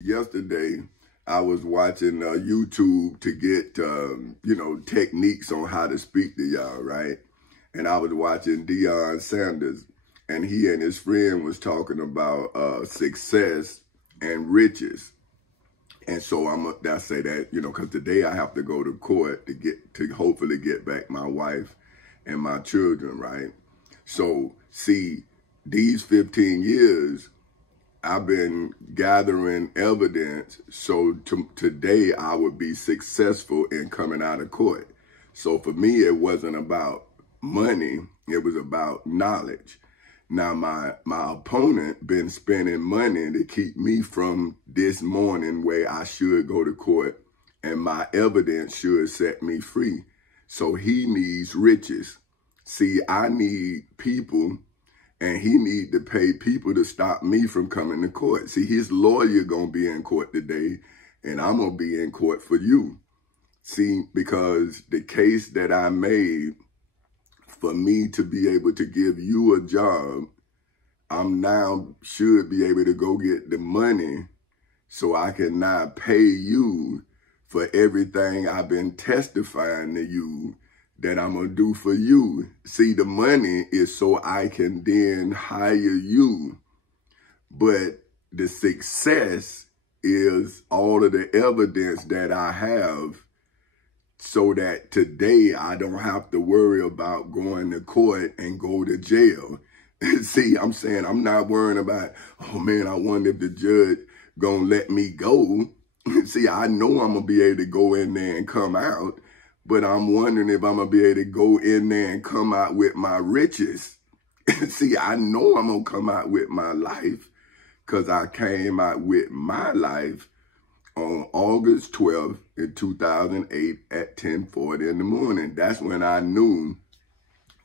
Yesterday, I was watching YouTube to get, techniques on how to speak to y'all, right? And I was watching Deion Sanders, and he and his friend was talking about success and riches. And so I say that, because today I have to go to court to hopefully get back my wife and my children, right? So, see, these 15 years, I've been gathering evidence so today I would be successful in coming out of court. So for me, it wasn't about money. It was about knowledge. Now, my opponent been spending money to keep me from this morning where I should go to court and my evidence should set me free. So he needs riches. See, I need people, and he need to pay people to stop me from coming to court. See, his lawyer gonna be in court today, and I'm gonna be in court for you. See, because the case that I made for me to be able to give you a job, I'm now should be able to go get the money so I can now pay you for everything I've been testifying to you that I'm going to do for you. See, the money is so I can then hire you. But the success is all of the evidence that I have so that today I don't have to worry about going to court and go to jail. See, I'm saying I'm not worrying about, oh man, I wonder if the judge gonna let me go. See, I know I'm gonna be able to go in there and come out. But I'm wondering if I'm going to be able to go in there and come out with my riches. See, I know I'm going to come out with my life because I came out with my life on August 12th in 2008 at 10:40 in the morning. That's when I knew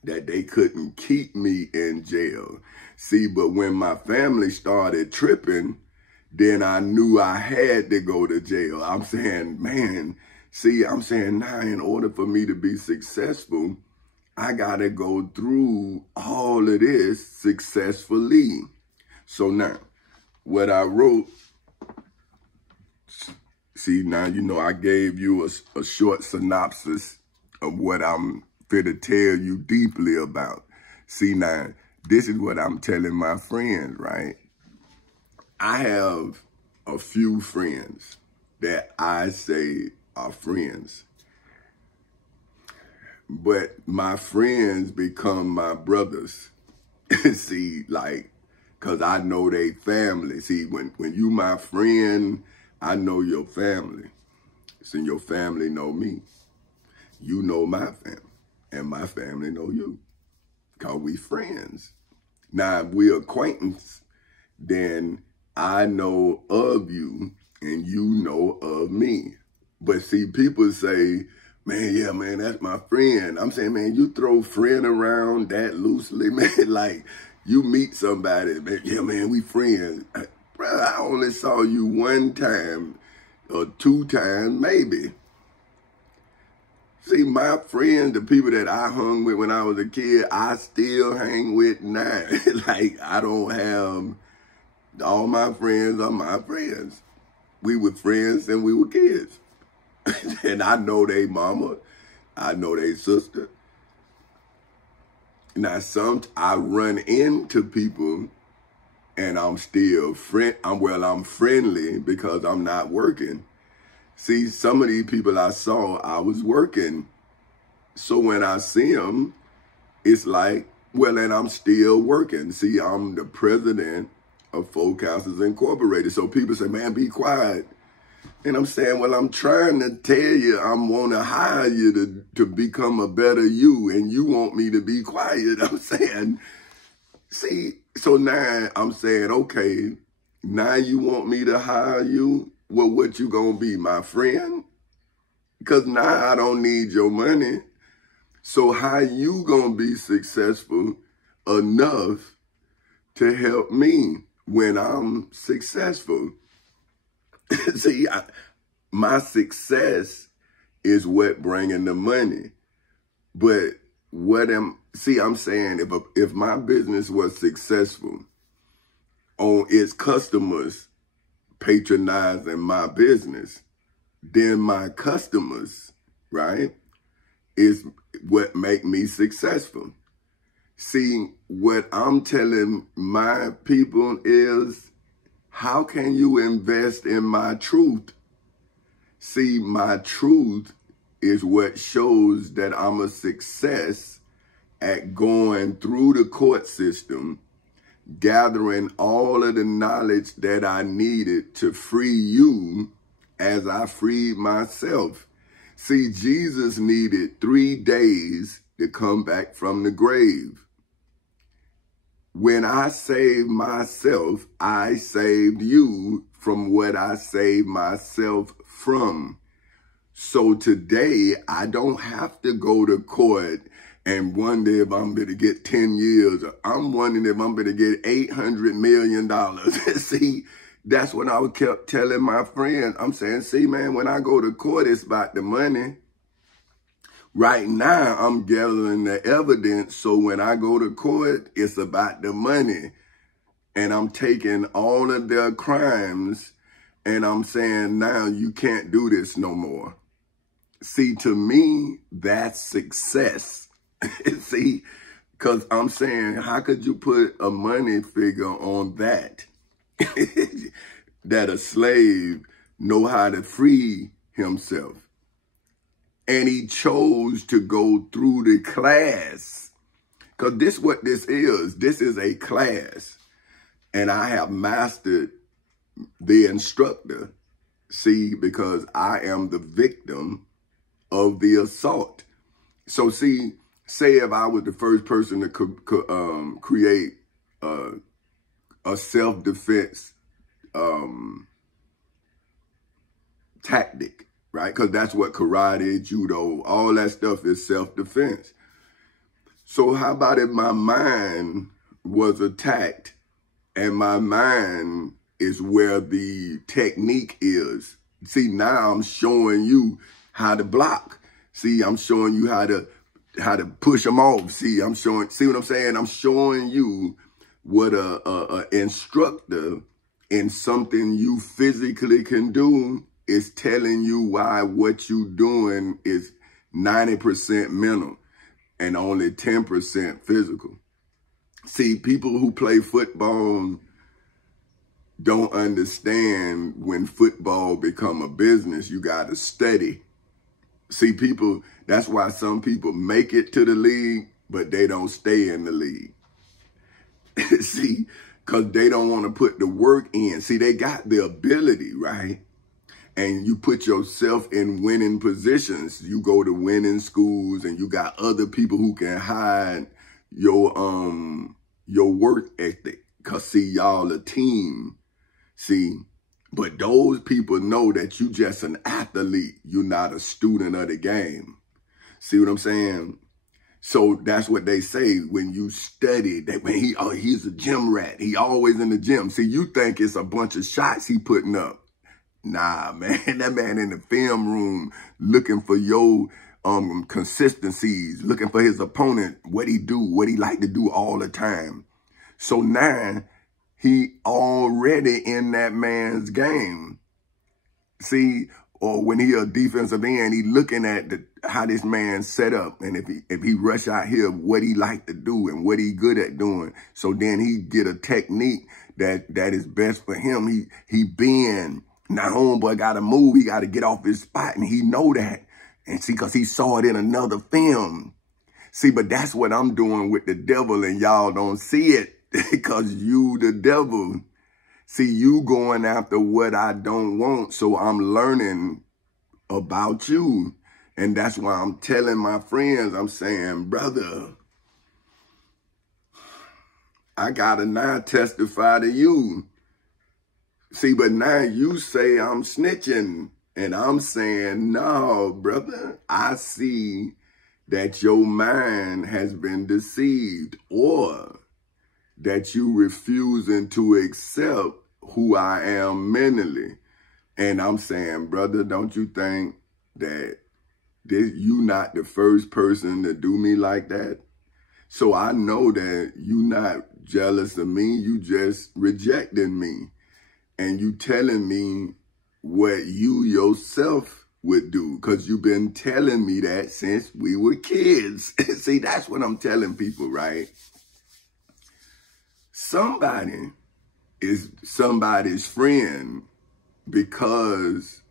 that they couldn't keep me in jail. See, but when my family started tripping, then I knew I had to go to jail. I'm saying, man, see, I'm saying now in order for me to be successful, I got to go through all of this successfully. So now, what I wrote, see, now, I gave you a short synopsis of what I'm fit to tell you deeply about. See, now, this is what I'm telling my friends, right? I have a few friends that I say are friends. But my friends become my brothers. See, because I know they family. See, when you my friend, I know your family. See, your family know me. You know my family. And my family know you. Because we friends. Now, if we acquaintance, then I know of you and you know of me. But see, people say, man, yeah, man, that's my friend. I'm saying, man, you throw friend around that loosely, man. Like, you meet somebody, man, yeah, man, we friends. Bro, I only saw you one time or two times, maybe. See, my friends, the people that I hung with when I was a kid, I still hang with now. Like, I don't have, all my friends are my friends. We were friends and we were kids. And I know they mama, I know they sister. Now, I run into people and I'm still I'm friendly because I'm not working. See, some of these people I saw, I was working. So when I see them, it's like, well, and I'm still working. See, I'm the president of Folk Houses Incorporated. So people say, man, be quiet. And I'm saying, well, I'm trying to tell you, I want to hire you to become a better you, and you want me to be quiet. I'm saying, see, so now I'm saying, okay, now you want me to hire you? Well, what you gonna be, my friend? Because now I don't need your money. So how you gonna be successful enough to help me when I'm successful? See, my success is what bringing the money. But I'm saying if my business was successful on its customers patronizing my business, then my customers, right, is what make me successful. See, what I'm telling my people is, how can you invest in my truth? See, my truth is what shows that I'm a success at going through the court system, gathering all of the knowledge that I needed to free you as I freed myself. See, Jesus needed 3 days to come back from the grave. When I saved myself, I saved you from what I saved myself from. So today, I don't have to go to court and wonder if I'm going to get 10 years. Or I'm wondering if I'm going to get $800 million. See, that's what I kept telling my friends. I'm saying, see, man, when I go to court, it's about the money. Right now, I'm gathering the evidence. So when I go to court, it's about the money. And I'm taking all of their crimes and I'm saying, now you can't do this no more. See, to me, that's success. See, because I'm saying, how could you put a money figure on that? That a slave know how to free himself. And he chose to go through the class. Because this is what this is. This is a class. And I have mastered the instructor. See, because I am the victim of the assault. So see, say if I was the first person to create a self-defense tactic, right? Because that's what karate, judo, all that stuff is self-defense. So how about if my mind was attacked and my mind is where the technique is? See, now I'm showing you how to block. See, I'm showing you how to push them off. See, I'm showing, see what I'm saying? I'm showing you what a instructor in something you physically can do is telling you why what you doing is 90% mental and only 10% physical. See, people who play football don't understand when football become a business, you got to study. See, people, that's why some people make it to the league, but they don't stay in the league. See, because they don't want to put the work in. See, they got the ability, right? And you put yourself in winning positions. You go to winning schools and you got other people who can hide your work ethic. Because, see, y'all a team. See, but those people know that you just an athlete. You're not a student of the game. See what I'm saying? So that's what they say when you study. That when he's a gym rat. He always in the gym. See, you think it's a bunch of shots he putting up. Nah, man. That man in the film room looking for your consistencies, looking for his opponent, what he do, what he like to do all the time. So now he already in that man's game. See, or when he a defensive end, he looking at how this man set up. And if he rush out here, what he like to do and what he good at doing. So then he get a technique that is best for him. He bend. Now homeboy got to move. He got to get off his spot. And he know that. And see, because he saw it in another film. See, but that's what I'm doing with the devil. And y'all don't see it because you the devil. See, you going after what I don't want. So I'm learning about you. And that's why I'm telling my friends, I'm saying, brother, I got to now testify to you. See, but now you say I'm snitching. And I'm saying, no, brother, I see that your mind has been deceived or that you refusing to accept who I am mentally. And I'm saying, brother, don't you think that you not the first person to do me like that? So I know that you not jealous of me. You just rejecting me. and you telling me what you yourself would do, because you've been telling me that since we were kids. See, that's what I'm telling people, right? Somebody is somebody's friend because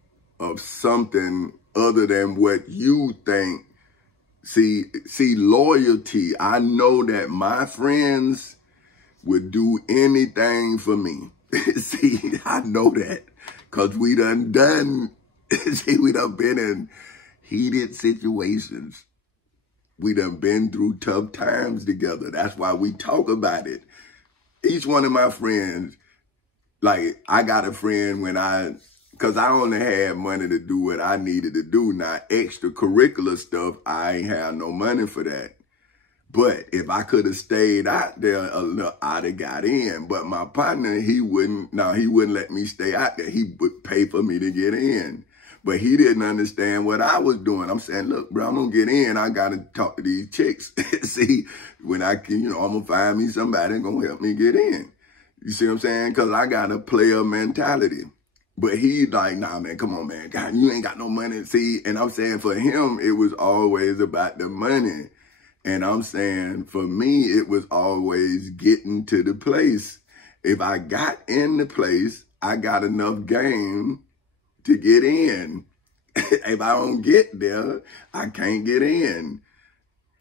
of something other than what you think. See, loyalty. I know that my friends would do anything for me. See, I know that because we done, see, we done been in heated situations. We done been through tough times together. That's why we talk about it. Each one of my friends, like, I got a friend because I only had money to do what I needed to do. Now, extracurricular stuff, I ain't have no money for that. But if I could have stayed out there a little, I'd have got in. But my partner, he wouldn't let me stay out there. He would pay for me to get in. But he didn't understand what I was doing. I'm saying, look, bro, I'm going to get in. I got to talk to these chicks. See, when I can, I'm going to find me somebody going to help me get in. You see what I'm saying? Because I got a player mentality. But he like, nah, man, come on, man. God, you ain't got no money. See, and I'm saying for him, it was always about the money. And I'm saying for me, it was always getting to the place. If I got in the place, I got enough game to get in. If I don't get there, I can't get in.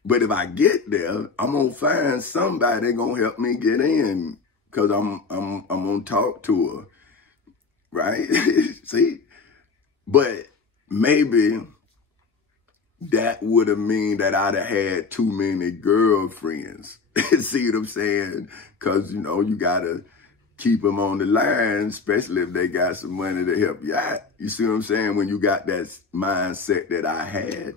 But if I get there, I'm going to find somebody going to help me get in. Because I'm going to talk to her. Right? See? But maybe that would have mean that I'd have had too many girlfriends. See what I'm saying? Because, you got to keep them on the line, especially if they got some money to help you out. You see what I'm saying? When you got that mindset that I had.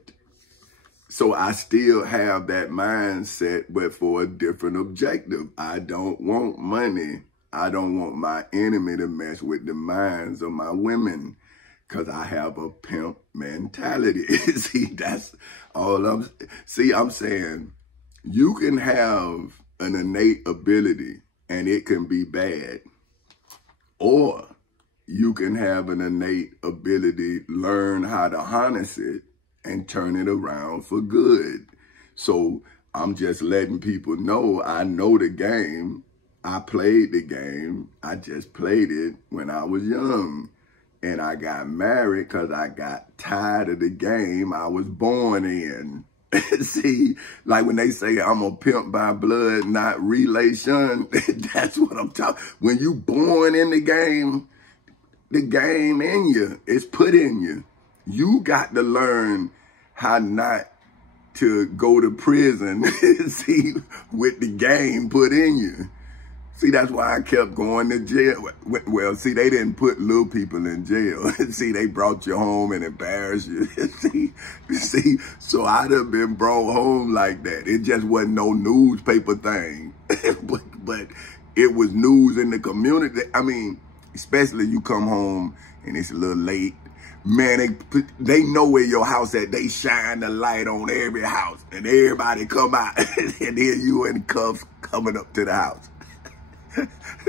So I still have that mindset, but for a different objective. I don't want money. I don't want my enemy to mess with the minds of my women because I have a pimp mentality. See, that's all I'm saying you can have an innate ability and it can be bad, or you can have an innate ability, learn how to harness it and turn it around for good. So I'm just letting people know I know the game. I played the game. I just played it when I was young. And I got married because I got tired of the game I was born in. See, like when they say I'm a pimp by blood, not relation, that's what I'm talking. When you born in the game in you, it's put in you. You got to learn how not to go to prison, see, with the game put in you. See, that's why I kept going to jail. Well, see, they didn't put little people in jail. See, they brought you home and embarrassed you. See, so I'd have been brought home like that. It just wasn't no newspaper thing. but it was news in the community. I mean, especially you come home and it's a little late. Man, they know where your house at. They shine the light on every house. And everybody come out. And here you in cuffs coming up to the house.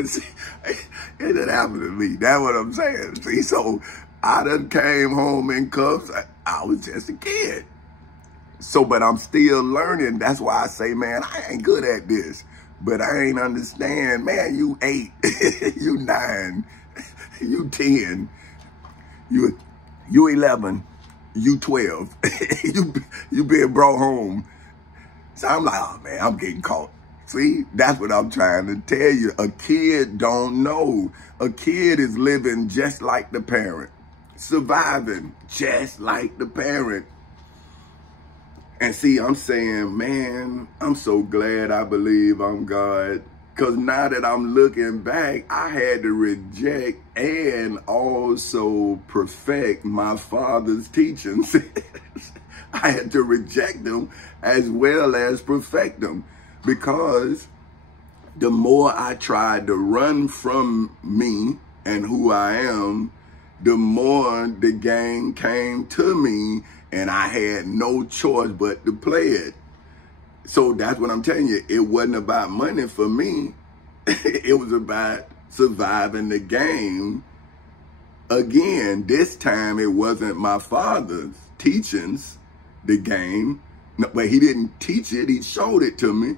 See, it didn't happen to me. That's what I'm saying. See, so I done came home in cuffs. I was just a kid. So, but I'm still learning. That's why I say, man, I ain't good at this. But I ain't understand. Man, you 8, you 9, you 10, you 11, you 12. you being brought home. So I'm like, oh, man, I'm getting caught. See, that's what I'm trying to tell you. A kid don't know. A kid is living just like the parent, surviving just like the parent. And see, I'm saying, man, I'm so glad I believe I'm God. Because now that I'm looking back, I had to reject and also perfect my father's teachings. I had to reject them as well as perfect them. Because the more I tried to run from me and who I am, the more the game came to me and I had no choice but to play it. So that's what I'm telling you. It wasn't about money for me. It was about surviving the game. Again, this time it wasn't my father's teachings, the game, but he didn't teach it, he showed it to me.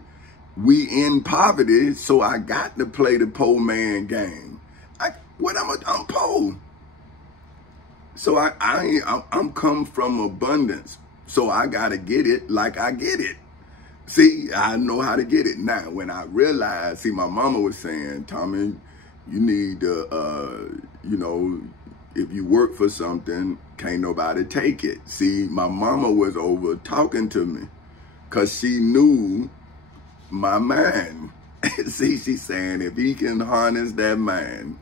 We in poverty, so I got to play the poor man game. I'm poor. So I'm come from abundance, so I gotta get it like I get it. See, I know how to get it. Now, when I realized, see, my mama was saying, Tommy, you need to, if you work for something, can't nobody take it. See, my mama was over talking to me because she knew my mind. See, she's saying if he can harness that mind,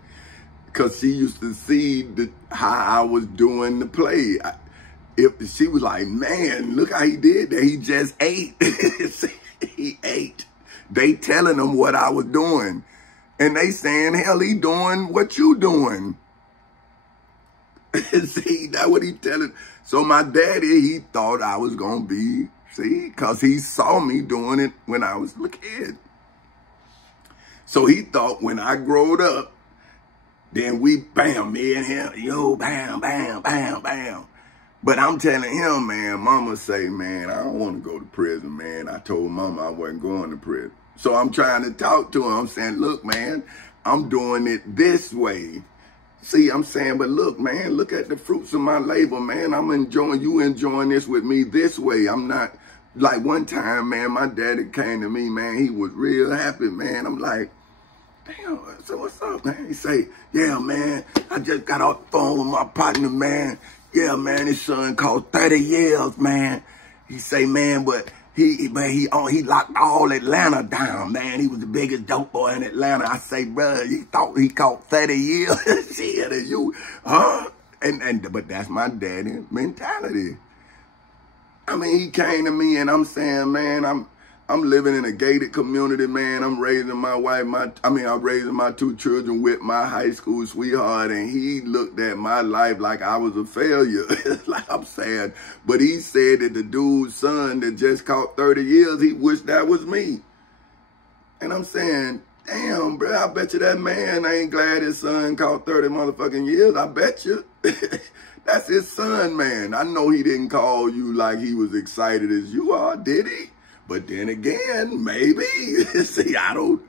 because she used to see how I was doing the play. If she was like, man, look how he did that. He just ate. He ate. They telling him what I was doing. And they saying, hell, he doing what you doing. See, that's what he telling. So my daddy, he thought I was going to be, see, because he saw me doing it when I was a kid. So he thought when I growed up, then we, bam, me and him, bam, bam, bam, bam. But I'm telling him, man, mama say, man, I don't want to go to prison, man. I told mama I wasn't going to prison. So I'm trying to talk to him. I'm saying, look, man, I'm doing it this way. See, I'm saying, but look, man, look at the fruits of my labor, man. I'm enjoying, you enjoying this with me this way. I'm not, like one time, man, my daddy came to me, man. He was real happy, man. I'm like, damn, so what's up, man? He say, yeah, man, I just got off the phone with my partner, man. Yeah, man, his son called 30 years, man. He say, man, but he locked all Atlanta down, man. He was the biggest dope boy in Atlanta. I say, bruh, he thought he caught 30 years. Shit, you, huh? But that's my daddy mentality. I mean, he came to me and I'm saying, man, I'm living in a gated community, man. I'm raising my wife, I'm raising my 2 children with my high school sweetheart, and he looked at my life like I was a failure. Like I'm saying, but he said that the dude's son that just caught 30 years, he wished that was me. And I'm saying, damn, bro, I bet you that man ain't glad his son caught 30 motherfucking years. I bet you. That's his son, man. I know he didn't call you like he was excited as you are, did he? But then again, maybe. See, I don't,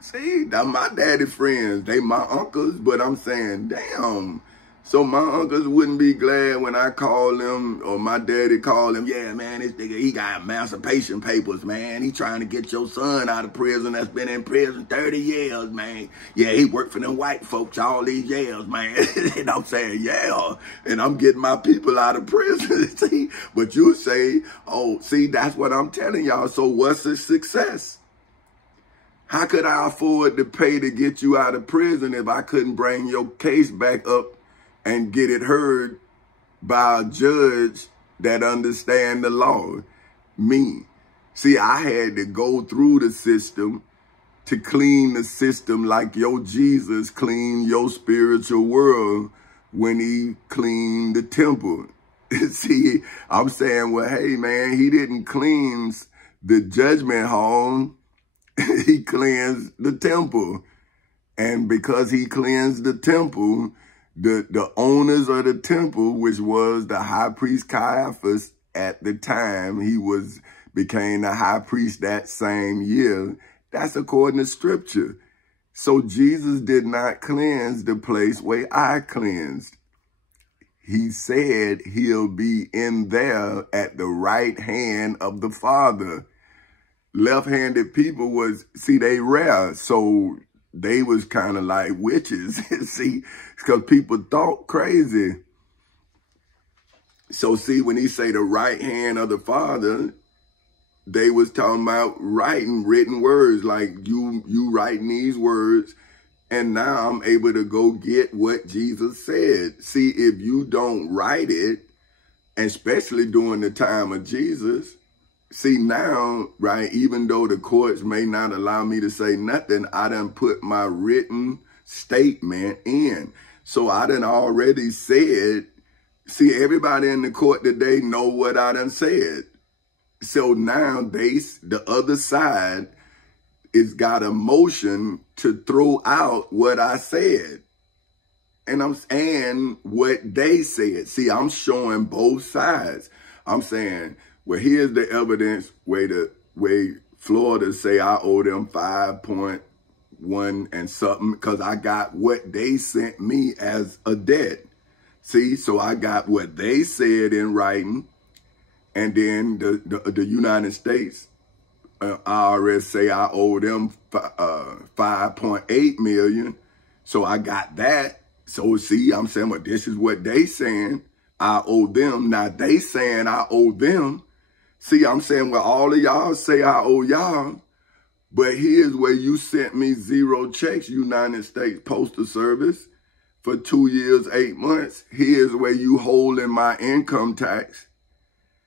see, now my daddy friends, they my uncles, but I'm saying, damn. So my uncles wouldn't be glad when I call them, or my daddy call him, yeah, man, this nigga, he got emancipation papers, man. He trying to get your son out of prison that's been in prison 30 years, man. Yeah, he worked for them white folks all these years, man. And I'm saying, yeah, and I'm getting my people out of prison, see? But you say, oh, see, that's what I'm telling y'all. So what's a success? How could I afford to pay to get you out of prison if I couldn't bring your case back up and get it heard by a judge that understand the law? Me. See, I had to go through the system to clean the system like your Jesus cleaned your spiritual world when he cleaned the temple. See, I'm saying, well, hey, man, he didn't cleanse the judgment hall. He cleansed the temple. And because he cleansed the temple, the owners of the temple, which was the high priest Caiaphas at the time, he became the high priest that same year. That's according to scripture. So Jesus did not cleanse the place where I cleansed. He said he'll be in there at the right hand of the Father. Left-handed people they rare. So they was kind of like witches, see, because people thought crazy. So see, when he say the right hand of the Father, they was talking about writing written words, like you writing these words, and now I'm able to go get what Jesus said. See, if you don't write it, especially during the time of Jesus, see now, right, even though the courts may not allow me to say nothing, I done put my written statement in. So I done already said, see, everybody in the court today know what I done said. So now the other side it's got emotion to throw out what I said. And what they said. See, I'm showing both sides. I'm saying, well, here's the evidence where Florida say I owe them 5.1 and something because I got what they sent me as a debt. See, so I got what they said in writing, and then the United States IRS say I owe them 5.8 million. So I got that. So see, I'm saying, well, this is what they saying I owe them. Now they saying I owe them. See, I'm saying, well, all of y'all say I owe y'all, but here's where you sent me 0 checks, United States Postal Service, for 2 years, 8 months. Here's where you holding my income tax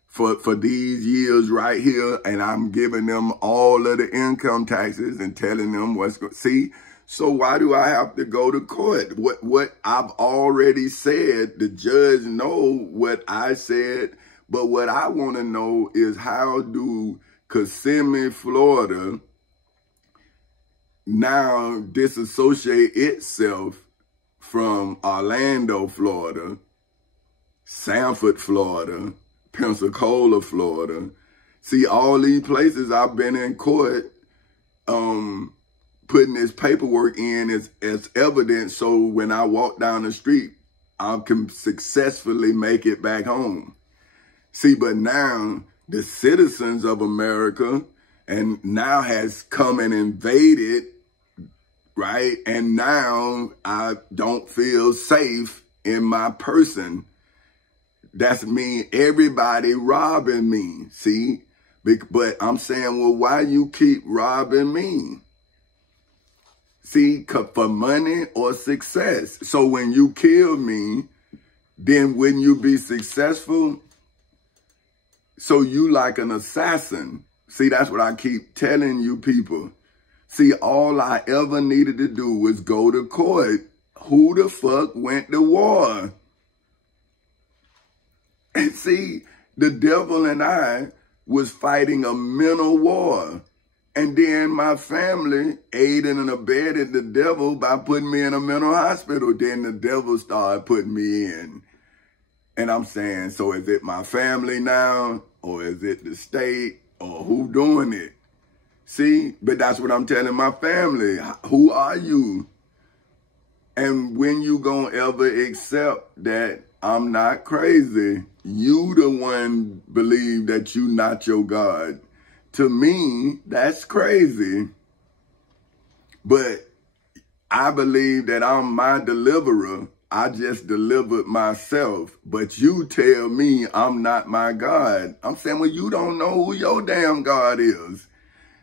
for these years right here, and I'm giving them all of the income taxes and telling them what's going. See, so why do I have to go to court? What I've already said, the judge know what I said, but what I want to know is how do Kissimmee, Florida now disassociate itself from Orlando, Florida, Sanford, Florida, Pensacola, Florida. See, all these places I've been in court, putting this paperwork in as evidence so when I walk down the street, I can successfully make it back home. See, but now the citizens of America and now has come and invaded, right? And now I don't feel safe in my person. That's mean everybody robbing me, see? But I'm saying, well, why you keep robbing me? See, for money or success. So when you kill me, then wouldn't you be successful? So you like an assassin. See, that's what I keep telling you people. See, all I ever needed to do was go to court. Who the fuck went to war? And see, the devil and I was fighting a mental war. And then my family aided and abetted the devil by putting me in a mental hospital. Then the devil started putting me in. And I'm saying, so is it my family now? Or is it the state? Or who doing it? See, but that's what I'm telling my family. Who are you? And when you gonna ever accept that I'm not crazy? You the one believe that you not your God. To me, that's crazy. But I believe that I'm my deliverer. I just delivered myself. But you tell me I'm not my God. I'm saying, well, you don't know who your damn God is.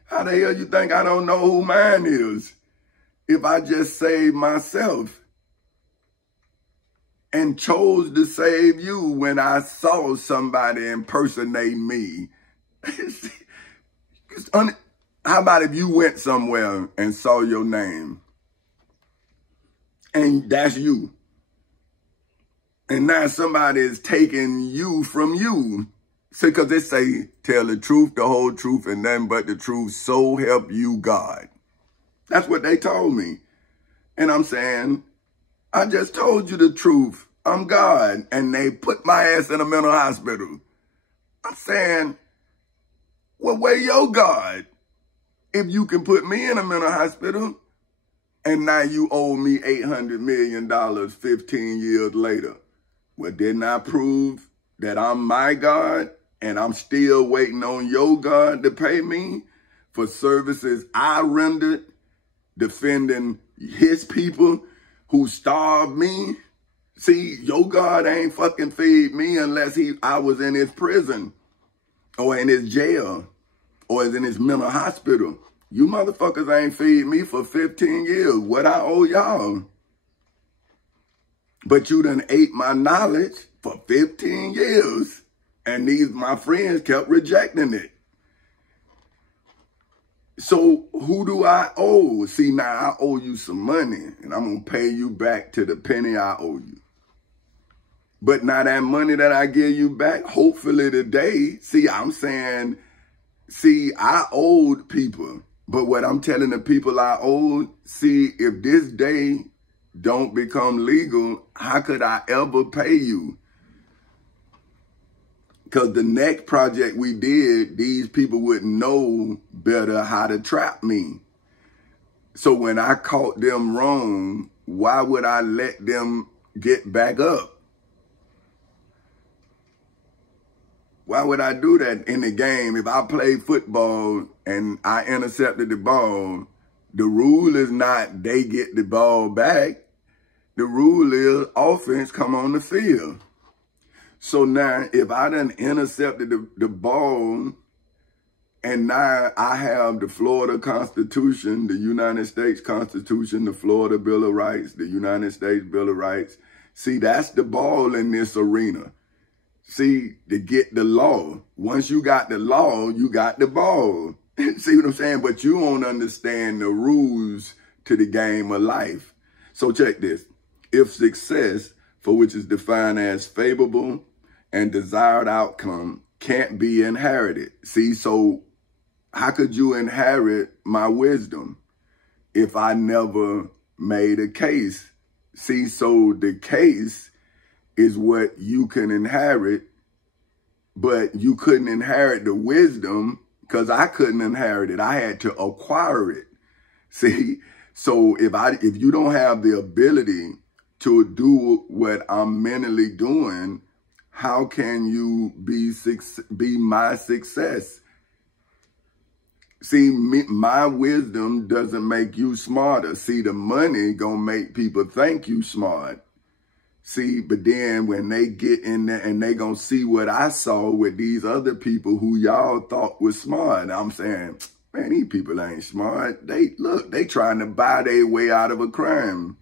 How the hell you think I don't know who mine is? If I just saved myself and chose to save you when I saw somebody impersonate me. How about if you went somewhere and saw your name and that's you? And now somebody is taking you from you. See, because they say, tell the truth, the whole truth, and nothing but the truth, so help you God. That's what they told me. And I'm saying, I just told you the truth. I'm God. And they put my ass in a mental hospital. I'm saying, well, where your God? If you can put me in a mental hospital and now you owe me $800 million 15 years later. Well, didn't I prove that I'm my God and I'm still waiting on your God to pay me for services I rendered defending his people who starved me? See, your God ain't fucking feed me unless I was in his prison or in his jail or is in his mental hospital. You motherfuckers ain't feed me for 15 years. What I owe y'all? But you done ate my knowledge for 15 years. And my friends kept rejecting it. So who do I owe? See, now I owe you some money and I'm going to pay you back to the penny I owe you. But now that money that I give you back, hopefully today, see, I'm saying, see, I owed people. But what I'm telling the people I owe, see, if this day don't become legal, how could I ever pay you? Because the next project we did, these people would know better how to trap me. So when I caught them wrong, why would I let them get back up? Why would I do that in the game? If I play football and I intercepted the ball, the rule is not they get the ball back. The rule is offense come on the field. So now if I done intercepted the ball and now I have the Florida Constitution, the United States Constitution, the Florida Bill of Rights, the United States Bill of Rights. See, that's the ball in this arena. See, to get the law. Once you got the law, you got the ball. See what I'm saying? But you won't understand the rules to the game of life. So check this. If success, for which is defined as favorable and desired outcome, can't be inherited. See, so how could you inherit my wisdom if I never made a case? See, so the case is what you can inherit, but you couldn't inherit the wisdom because I couldn't inherit it. I had to acquire it. See, so if you don't have the ability to do what I'm mentally doing, how can you be my success? See, my wisdom doesn't make you smarter. See, the money gonna make people think you smart. See, but then when they get in there and they gonna see what I saw with these other people who y'all thought was smart, I'm saying, man, these people ain't smart. They trying to buy their way out of a crime.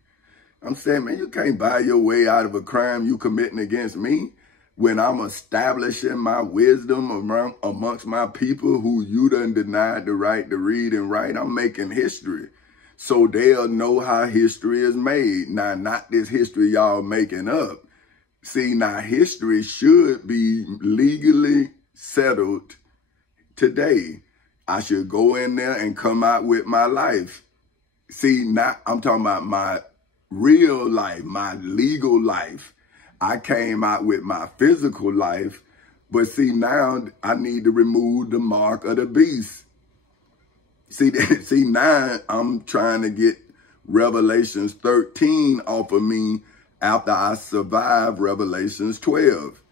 I'm saying, man, you can't buy your way out of a crime you committing against me when I'm establishing my wisdom amongst my people who you done denied the right to read and write. I'm making history. So they'll know how history is made. Now, not this history y'all making up. See, now history should be legally settled today. I should go in there and come out with my life. See, now I'm talking about my real life, my legal life. I came out with my physical life, but see, now I need to remove the mark of the beast. See, now I'm trying to get Revelations 13 off of me after I survived Revelations 12.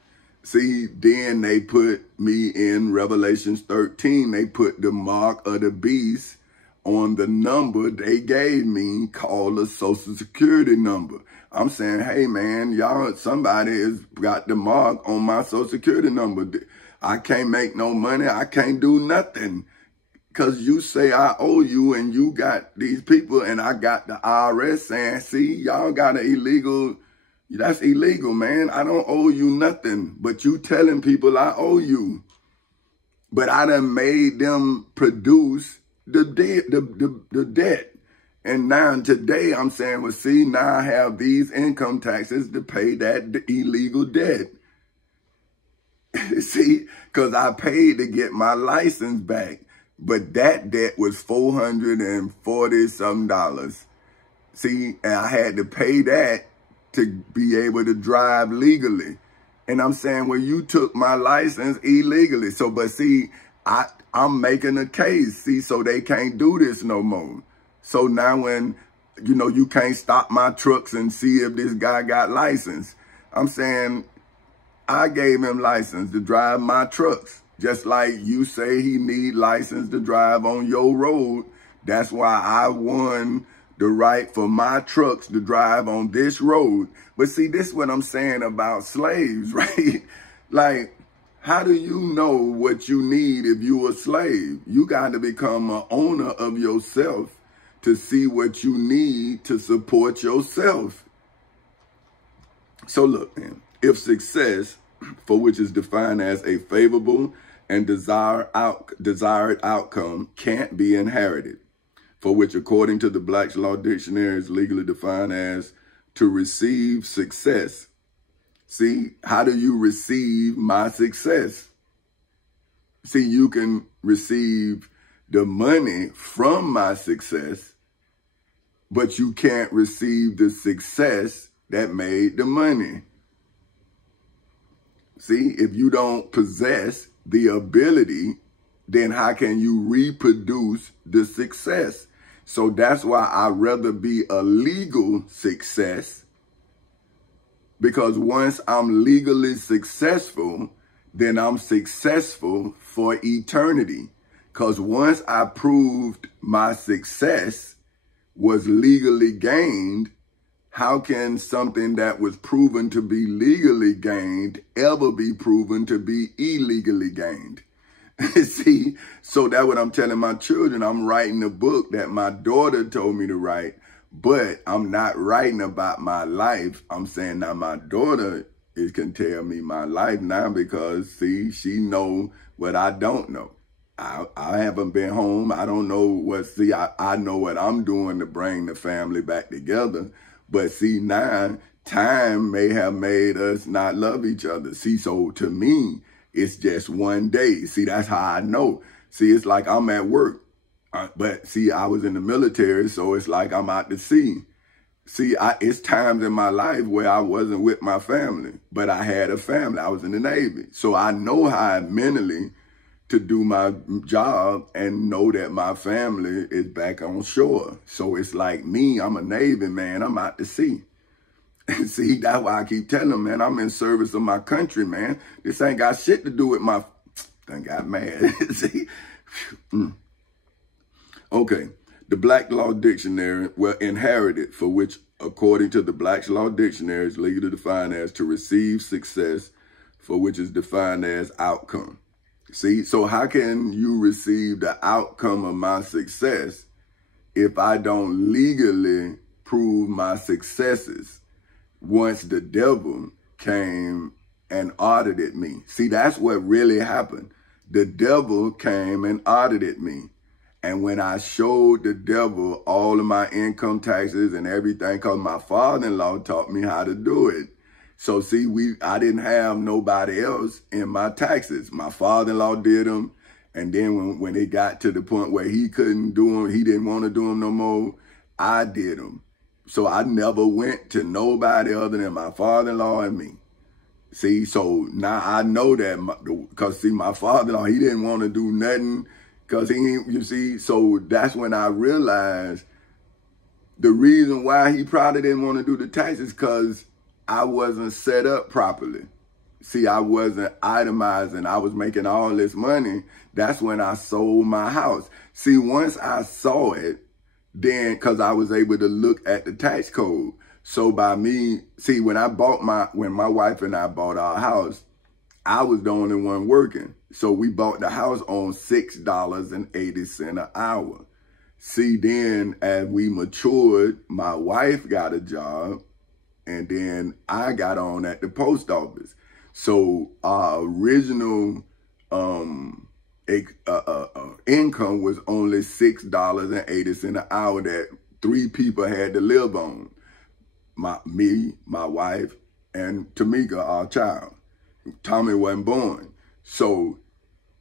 See, then they put me in Revelations 13. They put the mark of the beast on the number they gave me called a Social Security number. I'm saying, hey, man, y'all, somebody has got the mark on my Social Security number. I can't make no money. I can't do nothing. Because you say I owe you and you got these people and I got the IRS saying, see, y'all got an illegal, that's illegal, man. I don't owe you nothing, but you telling people I owe you. But I done made them produce the debt. And now today I'm saying, well, see, now I have these income taxes to pay that illegal debt. See, because I paid to get my license back. But that debt was $440-something. See, and I had to pay that to be able to drive legally. And I'm saying, well, you took my license illegally. So, but see, I'm making a case, see, so they can't do this no more. So now when, you know, you can't stop my trucks and see if this guy got license. I'm saying, I gave him license to drive my trucks. Just like you say he need license to drive on your road. That's why I won the right for my trucks to drive on this road. But see, this is what I'm saying about slaves, right? Like, how do you know what you need if you're a slave? You got to become an owner of yourself to see what you need to support yourself. So look, man, if success, for which is defined as a favorable and desired outcome, can't be inherited, for which, according to the Black's Law Dictionary, is legally defined as to receive success. See, how do you receive my success? See, you can receive the money from my success, but you can't receive the success that made the money. See, if you don't possess the ability, then how can you reproduce the success? So that's why I'd rather be a legal success, because once I'm legally successful, then I'm successful for eternity. Because once I proved my success was legally gained, how can something that was proven to be legally gained ever be proven to be illegally gained? See, so that's what I'm telling my children. I'm writing a book that my daughter told me to write, but I'm not writing about my life. I'm saying now my daughter can tell me my life now, because, see, she know what I don't know. I haven't been home. I don't know what, see, I know what I'm doing to bring the family back together. But see, now time may have made us not love each other. See, so to me, it's just one day. See, that's how I know. See, it's like I'm at work. But see, I was in the military, so it's like I'm out to sea. See, it's times in my life where I wasn't with my family, but I had a family. I was in the Navy. So I know how mentally to do my job and know that my family is back on shore. So it's like me, I'm a Navy man, I'm out to sea. See, that's why I keep telling them, man, I'm in service of my country, man. This ain't got shit to do with my, done got mad. See? Okay, the Black Law Dictionary, well, inherited, for which, according to the Black's Law Dictionary, is legally defined as to receive success, for which is defined as outcome. See, so how can you receive the outcome of my success if I don't legally prove my successes once the devil came and audited me? See, that's what really happened. The devil came and audited me. And when I showed the devil all of my income taxes and everything, because my father-in-law taught me how to do it. So see, I didn't have nobody else in my taxes. My father-in-law did them. And then when it got to the point where he couldn't do them, he didn't want to do them no more, I did them. So I never went to nobody other than my father-in-law and me. See, so now I know that, because see, my father-in-law, he didn't want to do nothing, because you see, so that's when I realized the reason why he probably didn't want to do the taxes, because I wasn't set up properly. See, I wasn't itemizing. I was making all this money. That's when I sold my house. See, once I saw it, then, because I was able to look at the tax code. So by me, see, when my wife and I bought our house, I was the only one working. So we bought the house on $6.80 an hour. See, then as we matured, my wife got a job, and then I got on at the post office. So our original income was only $6.80 an hour that 3 people had to live on. Me, my wife, and Tamika, our child. Tommy wasn't born. So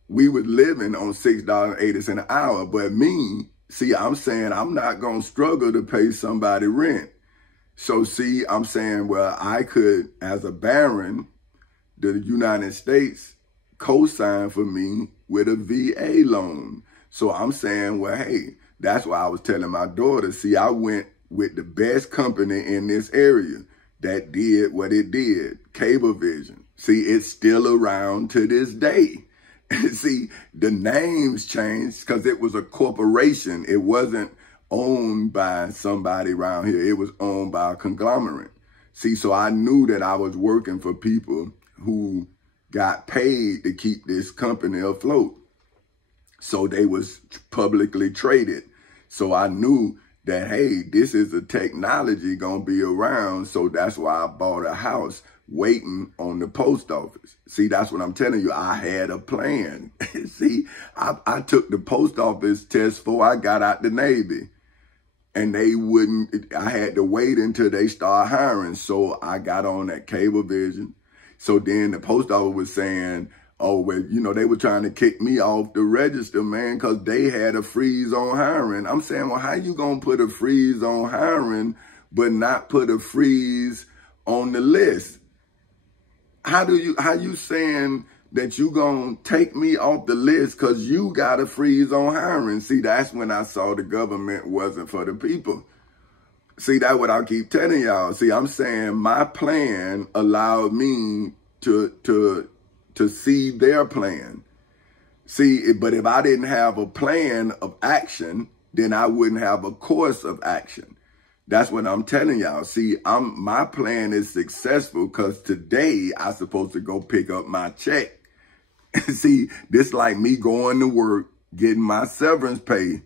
we was living on $6.80 an hour. But me, see, I'm saying I'm not going to struggle to pay somebody rent. So see, I'm saying, well, I could, as a baron, the United States co-signed for me with a VA loan. So I'm saying, well, hey, that's why I was telling my daughter, see, I went with the best company in this area that did what it did, Cablevision. See, it's still around to this day. See, the names changed because it was a corporation. It wasn't owned by somebody around here. It was owned by a conglomerate. See, so I knew that I was working for people who got paid to keep this company afloat. So they was publicly traded. So I knew that, hey, this is a technology gonna be around. So that's why I bought a house waiting on the post office. See, that's what I'm telling you. I had a plan. See, I took the post office test before I got out the Navy. And they wouldn't, I had to wait until they start hiring. So I got on at Cablevision. So then the post office was saying, Oh, well, you know, they were trying to kick me off the register, man, because they had a freeze on hiring. I'm saying, well, how you going to put a freeze on hiring but not put a freeze on the list? How you saying that you going to take me off the list because you got a freeze on hiring? See, that's when I saw the government wasn't for the people. See, that's what I keep telling y'all. See, I'm saying my plan allowed me to see their plan. See, but if I didn't have a plan of action, then I wouldn't have a course of action. That's what I'm telling y'all. See, my plan is successful because today I'm supposed to go pick up my check. See, this like me going to work, getting my severance pay.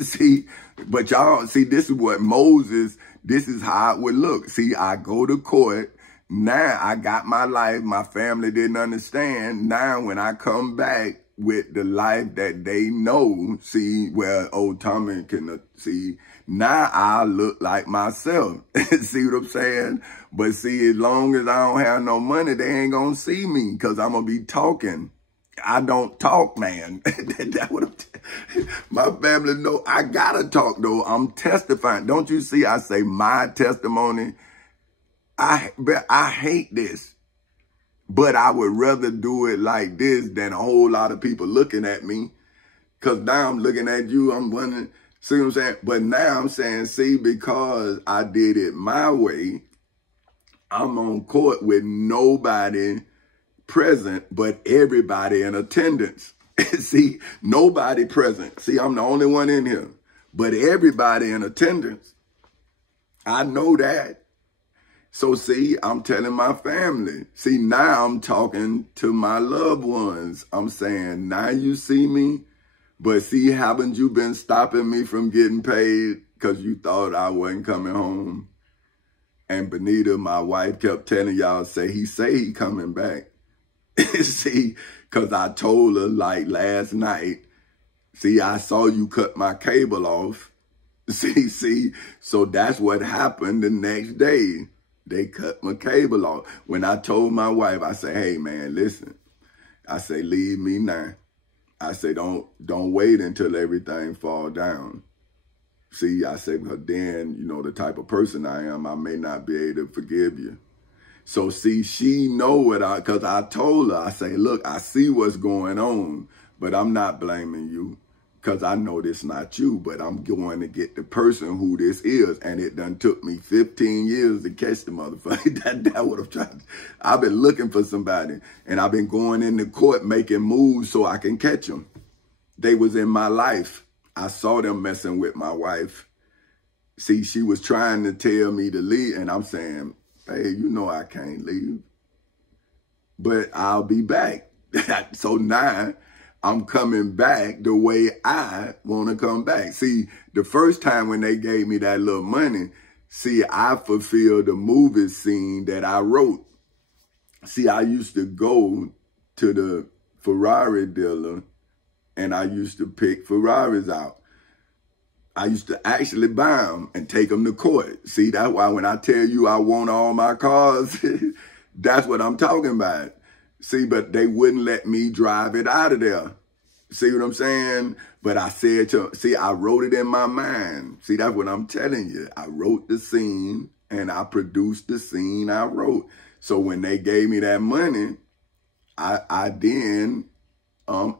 See, but y'all, see, this is what Moses, this is how it would look. See, I go to court. Now I got my life. My family didn't understand. Now when I come back with the life that they know, see, where old Tommy can see, now I look like myself. See what I'm saying? But see, as long as I don't have no money, they ain't gonna see me because I'm gonna be talking. I don't talk, man. That's what my family know. I gotta talk though. I'm testifying. Don't you see? I say my testimony. I hate this, but I would rather do it like this than a whole lot of people looking at me. Because now I'm looking at you, I'm wondering, see what I'm saying? But now I'm saying, see, because I did it my way, I'm on court with nobody present, but everybody in attendance. See, nobody present. See, I'm the only one in here, but everybody in attendance. I know that. So see, I'm telling my family. See, now I'm talking to my loved ones. I'm saying, now you see me, but see, haven't you been stopping me from getting paid because you thought I wasn't coming home? And Benita, my wife, kept telling y'all, he coming back. See, because I told her, like, last night, see, I saw you cut my cable off. See, so that's what happened the next day. They cut my cable off. When I told my wife, I said, hey, man, listen. I say, leave me now. I say, don't wait until everything fall down. See, I say, because then, you know, the type of person I am, I may not be able to forgive you. So, see, she know it, because I told her, I say, look, I see what's going on, but I'm not blaming you. Because I know this not you, but I'm going to get the person who this is. And it done took me 15 years to catch the motherfucker. That's what I'm trying to. I've been looking for somebody. And I've been going into court making moves so I can catch them. They was in my life. I saw them messing with my wife. See, she was trying to tell me to leave. And I'm saying, hey, you know I can't leave. But I'll be back. So now I'm coming back the way I want to come back. See, the first time when they gave me that little money, see, I fulfilled the movie scene that I wrote. See, I used to go to the Ferrari dealer and I used to pick Ferraris out. I used to actually buy them and take them to court. See, that's why when I tell you I want all my cars, that's what I'm talking about. See, but they wouldn't let me drive it out of there. See what I'm saying? But I said I wrote it in my mind. See, that's what I'm telling you. I wrote the scene and I produced the scene I wrote. So when they gave me that money, I then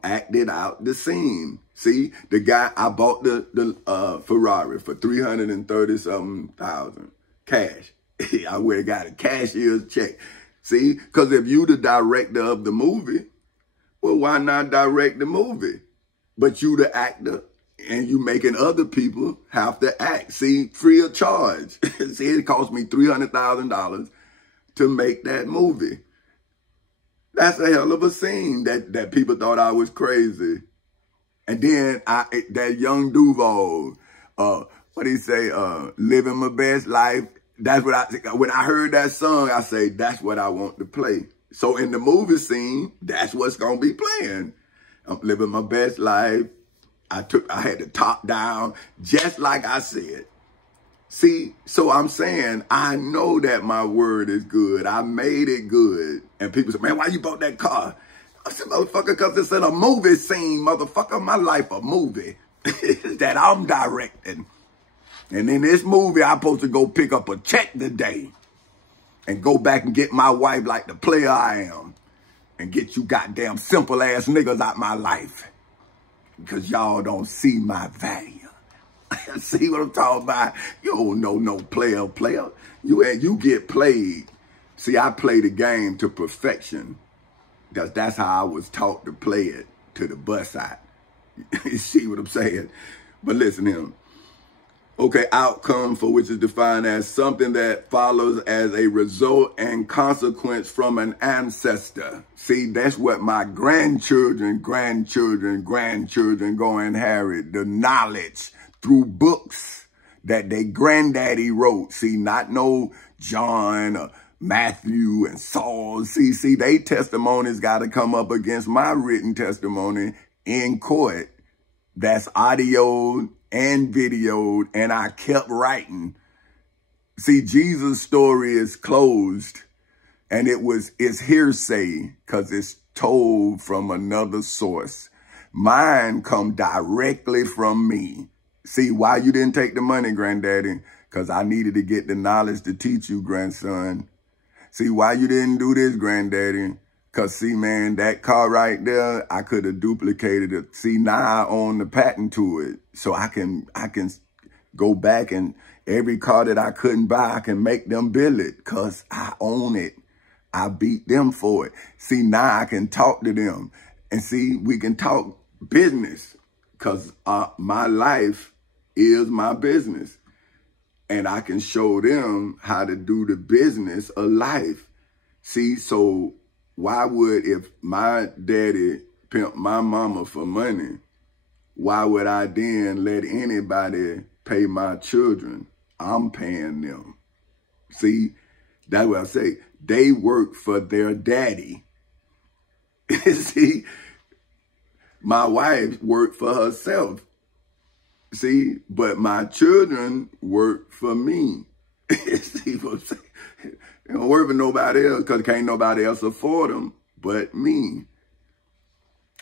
acted out the scene. See, the guy, I bought the Ferrari for $330-something cash. I would have got a cashier's check. See, because if you the director of the movie, well, why not direct the movie? But you the actor and you making other people have to act. See, free of charge. See, it cost me $300,000 to make that movie. That's a hell of a scene that people thought I was crazy. And then that young Duval, what he say, living my best life. That's what when I heard that song, I say, that's what I want to play. So in the movie scene, that's what's going to be playing. I'm living my best life. I had the top down, just like I said. See, so I'm saying, I know that my word is good. I made it good. And people say, man, why you bought that car? I said, motherfucker, because it's in a movie scene, motherfucker. My life a movie that I'm directing. And in this movie, I'm supposed to go pick up a check today and go back and get my wife like the player I am and get you goddamn simple ass niggas out my life because y'all don't see my value. See what I'm talking about? You don't know no player. You get played. See, I play the game to perfection. That's how I was taught to play it, to the bus side. You see what I'm saying? But listen here. Okay, outcome for which is defined as something that follows as a result and consequence from an ancestor. See, that's what my grandchildren go and inherit. The knowledge through books that they granddaddy wrote. See, not no John or Matthew and Saul. See, they testimonies got to come up against my written testimony in court. That's audio and videoed, and I kept writing. See, Jesus' story is closed, and it's hearsay because it's told from another source. Mine come directly from me. See, why you didn't take the money, granddaddy? Because I needed to get the knowledge to teach you, grandson. See, why you didn't do this, granddaddy? Because, see, man, that car right there, I could have duplicated it. See, now I own the patent to it. So I can go back and every car that I couldn't buy, I can make them build it because I own it. I beat them for it. See, now I can talk to them. And see, we can talk business because my life is my business. And I can show them how to do the business of life. See, so why would, if my daddy pimped my mama for money, why would I then let anybody pay my children? I'm paying them. See, that's what I say. They work for their daddy. See, my wife worked for herself. See, but my children work for me. See what I'm saying? They don't work for nobody else because can't nobody else afford them but me.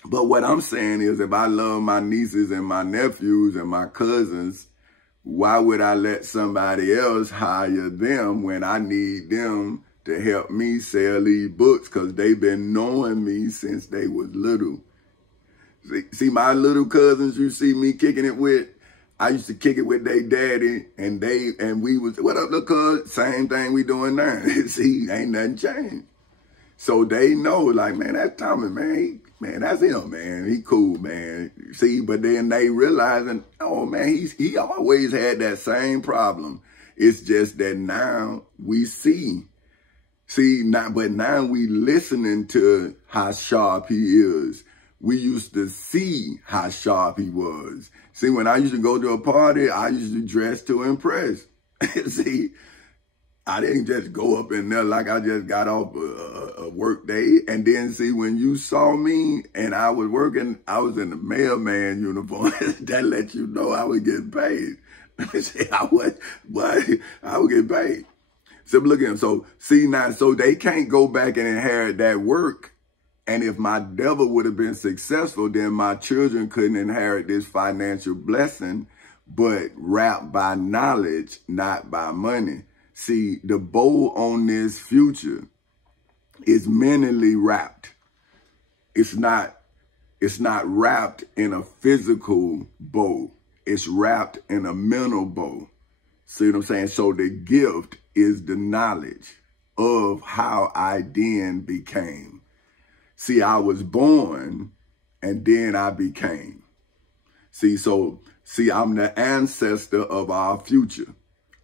But what I'm saying is if I love my nieces and my nephews and my cousins, why would I let somebody else hire them when I need them to help me sell these books? Because they've been knowing me since they was little. See, my little cousins you see me kicking it with, I used to kick it with their daddy, and we was, what up, little cuz? Same thing we doing now. See, ain't nothing changed. So they know, like, man, that's Tommy, man. Man, that's him, man. He cool, man. See, but then they realizing, oh, man, he always had that same problem. It's just that now we see. See, but now we listening to how sharp he is. We used to see how sharp he was. See, when I used to go to a party, I used to dress to impress. See, I didn't just go up in there like I just got off a work day. And then, see, when you saw me and I was working, I was in the mailman uniform. That let you know I was getting paid. See, I was getting paid. So look at him. So, see, now, so they can't go back and inherit that work. And if my devil would have been successful, then my children couldn't inherit this financial blessing, but wrapped by knowledge, not by money. See, the bow on this future is mentally wrapped. It's not wrapped in a physical bow. It's wrapped in a mental bow. See what I'm saying? So the gift is the knowledge of how I then became. See, I was born and then I became. See, I'm the ancestor of our future.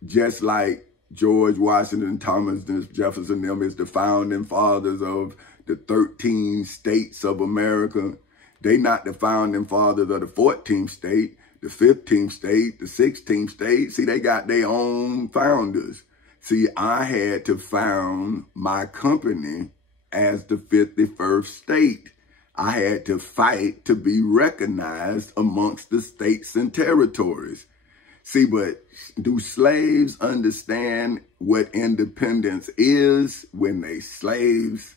Just like George Washington, Thomas Jefferson, them is the founding fathers of the 13 states of America. They not the founding fathers of the 14th state, the 15th state, the 16th state. See, they got their own founders. See, I had to found my company as the 51st state. I had to fight to be recognized amongst the states and territories. See, but do slaves understand what independence is when they slaves?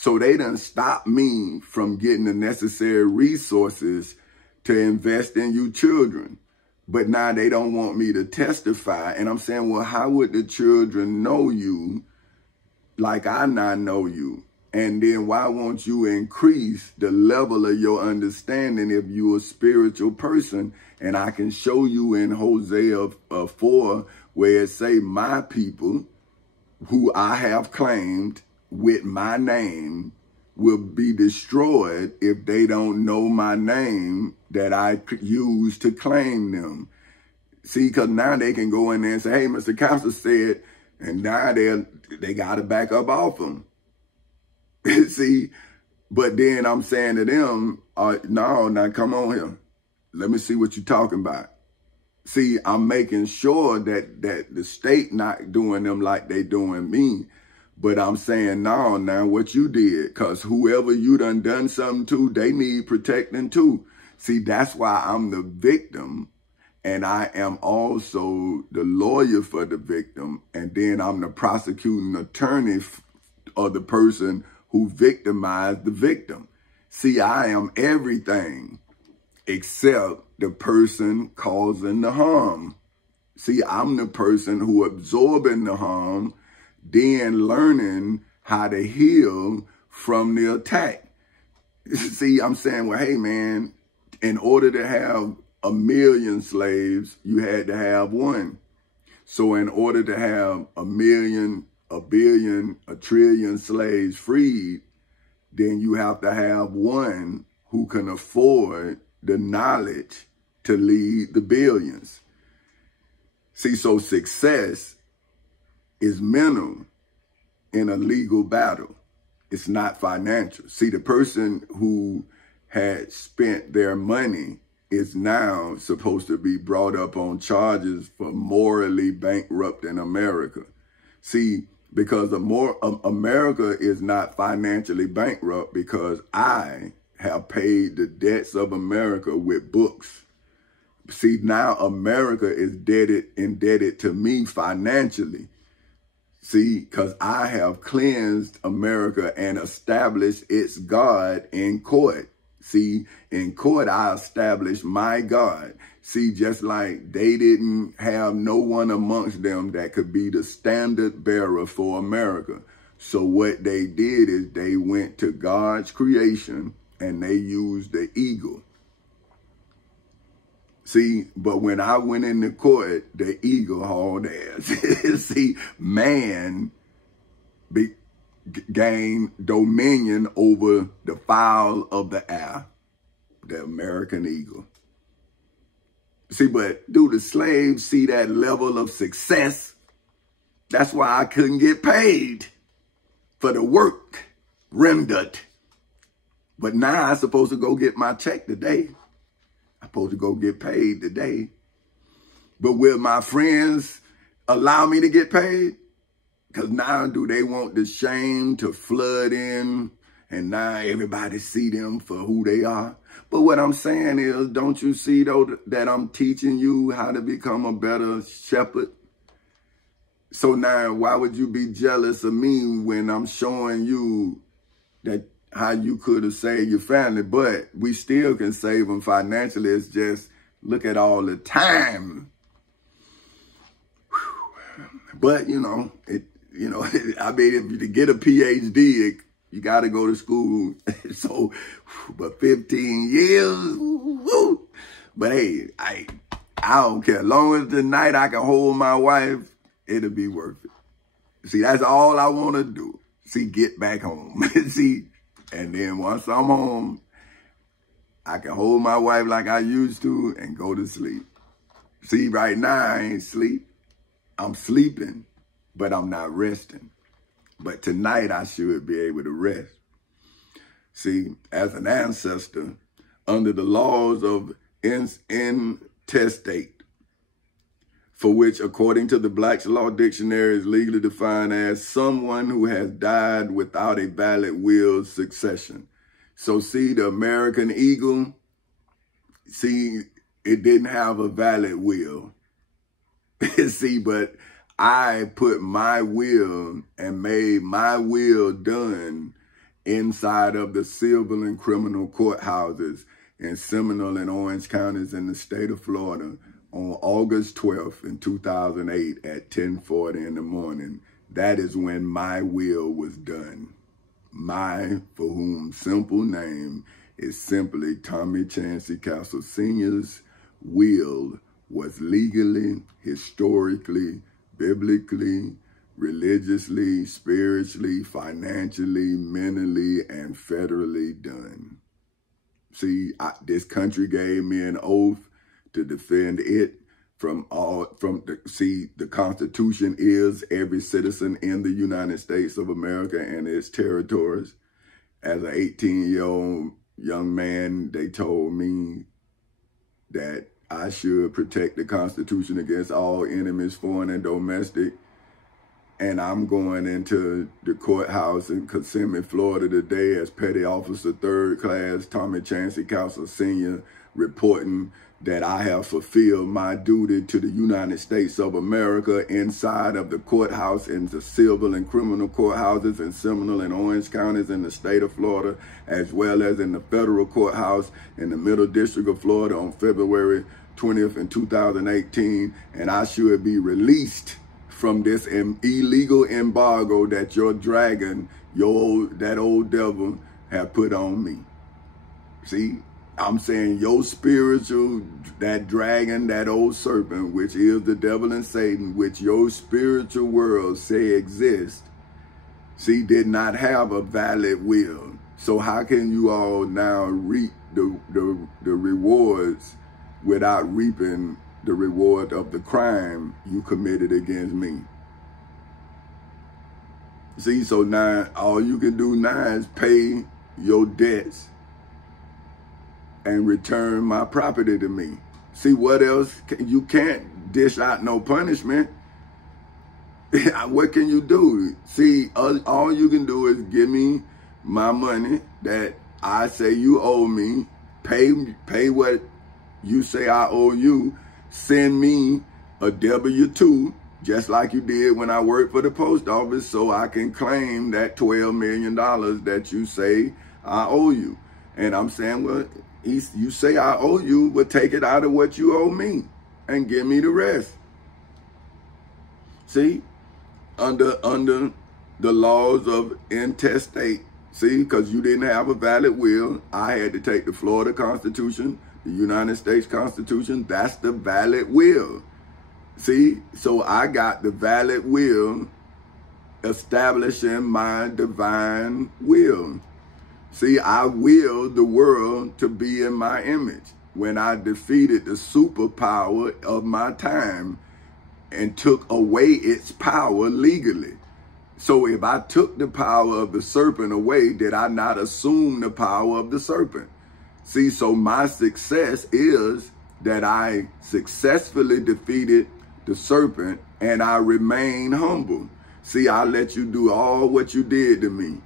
So they done stopped me from getting the necessary resources to invest in you children. But now they don't want me to testify. And I'm saying, well, how would the children know you like I now know you? And then why won't you increase the level of your understanding if you're a spiritual person? And I can show you in Hosea 4 where it say, my people who I have claimed with my name will be destroyed if they don't know my name that I use to claim them. See, because now they can go in there and say, hey, Mr. Counselor said, and now they got to back up off them. See, but then I'm saying to them, no, now come on here. Let me see what you're talking about. See, I'm making sure that the state not doing them like they doing me. But I'm saying, no, now what you did, because whoever you done something to, they need protecting too. See, that's why I'm the victim. And I am also the lawyer for the victim. And then I'm the prosecuting attorney of the person who victimized the victim. See, I am everything except the person causing the harm. See, I'm the person who absorbing the harm, then learning how to heal from the attack. See, I'm saying, well, hey, man, in order to have 1 million slaves, you had to have one. So in order to have 1 million, 1 billion, 1 trillion slaves freed, then you have to have one who can afford the knowledge to lead the billions. See, so success is mental in a legal battle. It's not financial. See, the person who had spent their money is now supposed to be brought up on charges for morally bankrupting America. See, because America is not financially bankrupt because I have paid the debts of America with books. See, now America is indebted to me financially. See, because I have cleansed America and established its God in court. See, in court, I established my God. See, just like they didn't have no one amongst them that could be the standard bearer for America. So what they did is they went to God's creation and they used the eagle. See, but when I went into court, the eagle hauled ass. See, man gained dominion over the fowl of the air, the American eagle. See, but do the slaves see that level of success? That's why I couldn't get paid for the work rendered. But now I'm supposed to go get my check today. I'm supposed to go get paid today. But will my friends allow me to get paid? Because now do they want the shame to flood in and now everybody see them for who they are? But what I'm saying is, don't you see, though, that I'm teaching you how to become a better shepherd? So now why would you be jealous of me when I'm showing you that how you could have saved your family, but we still can save them financially? It's just, look at all the time. But, I mean, if you get a PhD, you got to go to school. So, but 15 years, woo. But hey, I don't care. As long as tonight I can hold my wife, it'll be worth it. See, that's all I want to do. See, get back home. See, and then once I'm home, I can hold my wife like I used to and go to sleep. See, right now I ain't sleep. I'm sleeping, but I'm not resting. But tonight I should be able to rest. See, as an ancestor, under the laws of intestate, for which, according to the Black's Law Dictionary, is legally defined as someone who has died without a valid will succession. So see, the American eagle, see, it didn't have a valid will. See, but I put my will and made my will done inside of the civil and criminal courthouses in Seminole and Orange counties in the state of Florida on August 12th in 2008 at 10:40 in the morning. That is when my will was done. My, for whom simple name is simply Tommy Chancey Castle Sr.'s will was legally, historically, biblically, religiously, spiritually, financially, mentally, and federally done. See, this country gave me an oath to defend it the Constitution is every citizen in the United States of America and its territories. As an 18-year-old young man, they told me that I should protect the Constitution against all enemies, foreign and domestic. And I'm going into the courthouse in Kissimmee, Florida today as Petty Officer 3rd Class Tommy Chancey Castle Sr. reporting that I have fulfilled my duty to the United States of America inside of the courthouse in the civil and criminal courthouses in Seminole and Orange counties in the state of Florida, as well as in the federal courthouse in the Middle District of Florida on February 20th in 2018. And I should be released from this illegal embargo that your dragon, that old devil, have put on me. See, I'm saying your spiritual, that dragon, that old serpent, which is the devil and Satan, which your spiritual world say exists, see, did not have a valid will. So how can you all now reap the rewards without reaping the reward of the crime you committed against me? See, so now all you can do now is pay your debts and return my property to me. See, what else? You can't dish out no punishment. What can you do? See, all you can do is give me my money that I say you owe me, pay what you say I owe you, send me a W-2, just like you did when I worked for the post office, so I can claim that $12 million that you say I owe you. And I'm saying, well, you say I owe you, but take it out of what you owe me and give me the rest. See, under the laws of intestate, see, because you didn't have a valid will, I had to take the Florida Constitution, the United States Constitution, that's the valid will. See, so I got the valid will establishing my divine will. See, I willed the world to be in my image when I defeated the superpower of my time and took away its power legally. So if I took the power of the serpent away, did I not assume the power of the serpent? See, so my success is that I successfully defeated the serpent and I remain humble. See, I let you do all what you did to me.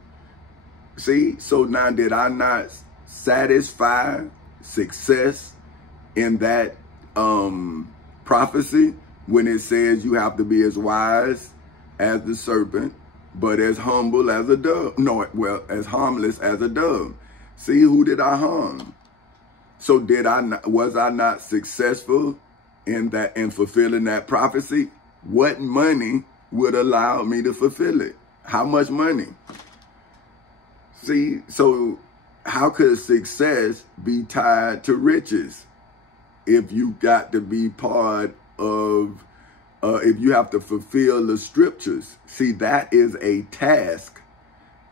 See, so now did I not satisfy success in that prophecy when it says you have to be as wise as the serpent, but as humble as a dove? No, well, as harmless as a dove. See, who did I harm? So was I not successful in fulfilling that prophecy? What money would allow me to fulfill it? How much money? See, so how could success be tied to riches if you got to be part of, if you have to fulfill the scriptures? See, that is a task.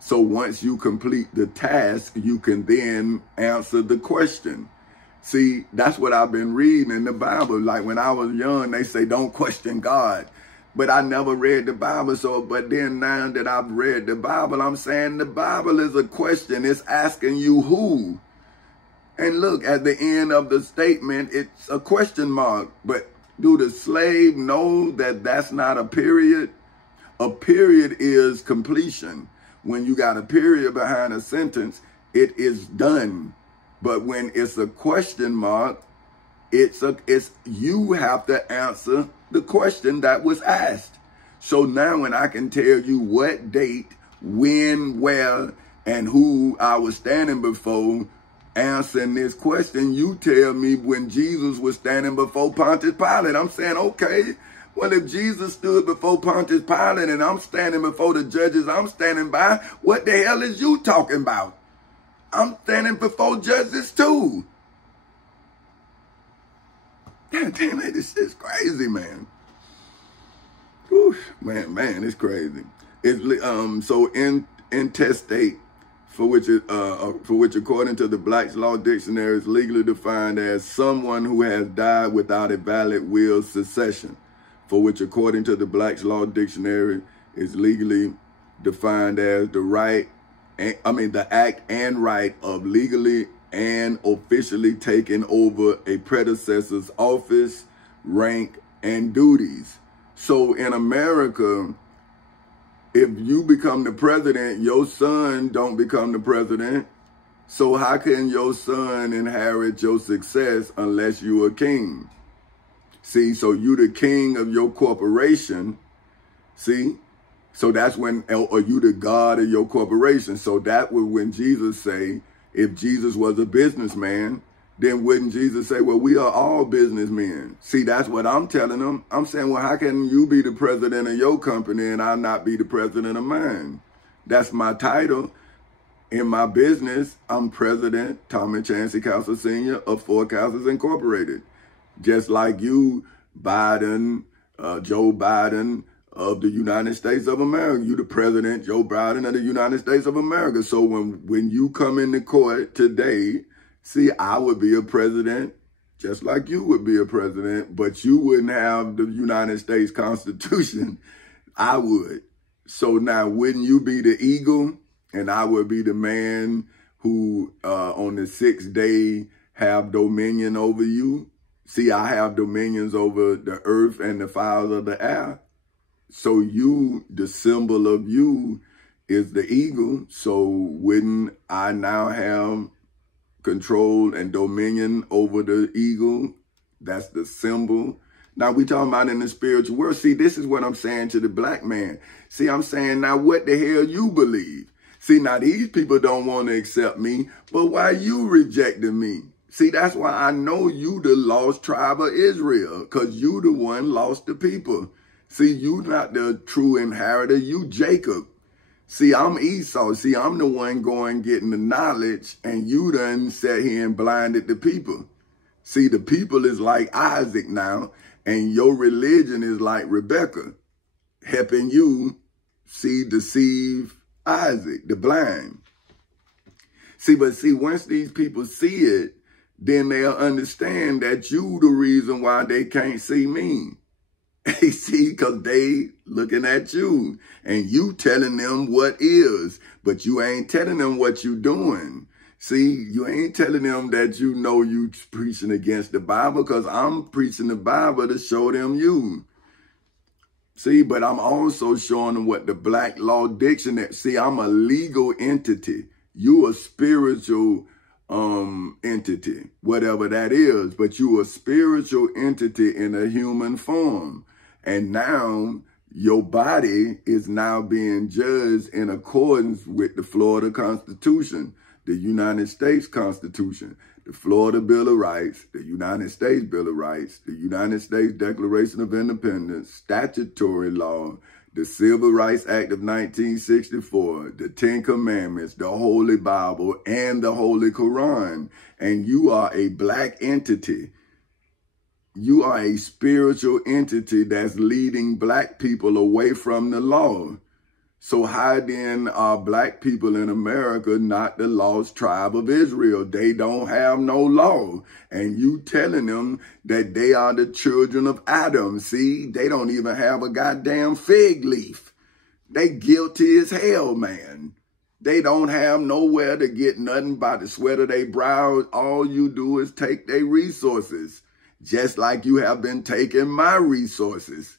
So once you complete the task, you can then answer the question. See, that's what I've been reading in the Bible. Like when I was young, they say, don't question God. But I never read the Bible. But then now that I've read the Bible, I'm saying the Bible is a question. It's asking you who. And look, at the end of the statement, it's a question mark. But do the slave know that that's not a period? A period is completion. When you got a period behind a sentence, it is done. But when it's a question mark, you have to answer the question that was asked. So now when I can tell you what date, when, where, and who I was standing before answering this question. You tell me when Jesus was standing before Pontius Pilate. I'm saying, okay, well, if Jesus stood before Pontius Pilate and I'm standing before the judges I'm standing by, what the hell is you talking about? I'm standing before judges too. God damn it, this shit's crazy, man. Whew, man, it's crazy. It's so intestate, for which according to the Black's Law Dictionary is legally defined as someone who has died without a valid will succession, for which according to the Black's Law Dictionary is legally defined as the act and right of legally and officially taking over a predecessor's office, rank, and duties. So in America, if you become the president, your son don't become the president. So how can your son inherit your success unless you a king? See, so you the king of your corporation. See, so that's when, or you the God of your corporation. So that was when Jesus say, if Jesus was a businessman, then wouldn't Jesus say, well, we are all businessmen? See, that's what I'm telling them. I'm saying, well, how can you be the president of your company and I not be the president of mine? That's my title. In my business, I'm President Tommy Chancey Cowser Sr. of Four Cowsers Incorporated. Just like you, Biden, Joe Biden of the United States of America. You the President Joe Biden of the United States of America. So when you come into court today, see, I would be a president just like you would be a president, but you wouldn't have the United States Constitution. I would. So now, wouldn't you be the eagle and I would be the man who on the sixth day have dominion over you? See, I have dominions over the earth and the fowls of the air. So you, the symbol of you is the eagle. So wouldn't I now have control and dominion over the eagle? That's the symbol. Now we talking about in the spiritual world. See, this is what I'm saying to the black man. See, I'm saying, now what the hell you believe? See, now these people don't want to accept me, but why you rejecting me? See, that's why I know you the lost tribe of Israel, because you the one lost the people. See, you not the true inheritor, you Jacob. See, I'm Esau. See, I'm the one going getting the knowledge, and you done sat here and blinded the people. See, the people is like Isaac now, and your religion is like Rebecca, helping you, see, deceive Isaac, the blind. See, but see, once these people see it, then they'll understand that you the reason why they can't see me. See, because they looking at you and you telling them what is, but you ain't telling them what you doing. See, you ain't telling them that you know you preaching against the Bible, because I'm preaching the Bible to show them you. See, but I'm also showing them what the Black Law Dictionary. See, I'm a legal entity. You a spiritual entity, whatever that is, but you a spiritual entity in a human form. And now your body is now being judged in accordance with the Florida Constitution, the United States Constitution, the Florida Bill of Rights, the United States Bill of Rights, the United States Declaration of Independence, statutory law, the Civil Rights Act of 1964, the Ten Commandments, the Holy Bible, and the Holy Quran. And you are a black entity. You are a spiritual entity that's leading black people away from the law. So how then are black people in America not the lost tribe of Israel? They don't have no law. And you telling them that they are the children of Adam. See, they don't even have a goddamn fig leaf. They guilty as hell, man. They don't have nowhere to get nothing by the sweat of their brows. All you do is take their resources, just like you have been taking my resources.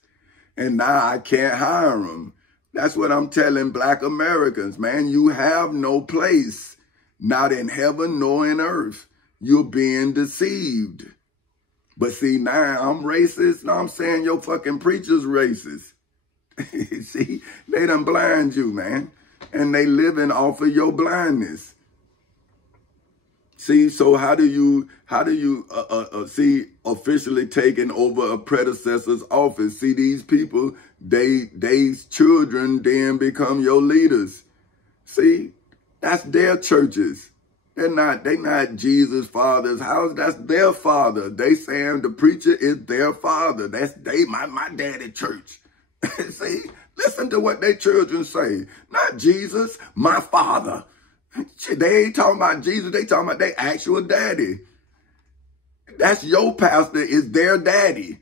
And now I can't hire them. That's what I'm telling black Americans, man. You have no place, not in heaven nor in earth. You're being deceived. But see, now I'm racist. Now I'm saying your fucking preacher's racist. See, they done blind you, man. and they living off of your blindness. See, so how do you see officially taking over a predecessor's office? See, these people, they's children then become your leaders. See, that's their churches. They not Jesus' father's house. That's their father. They saying the preacher is their father. That's my daddy church. See, listen to what their children say. Not Jesus, my father. They ain't talking about Jesus. They talking about their actual daddy. That's your pastor is their daddy.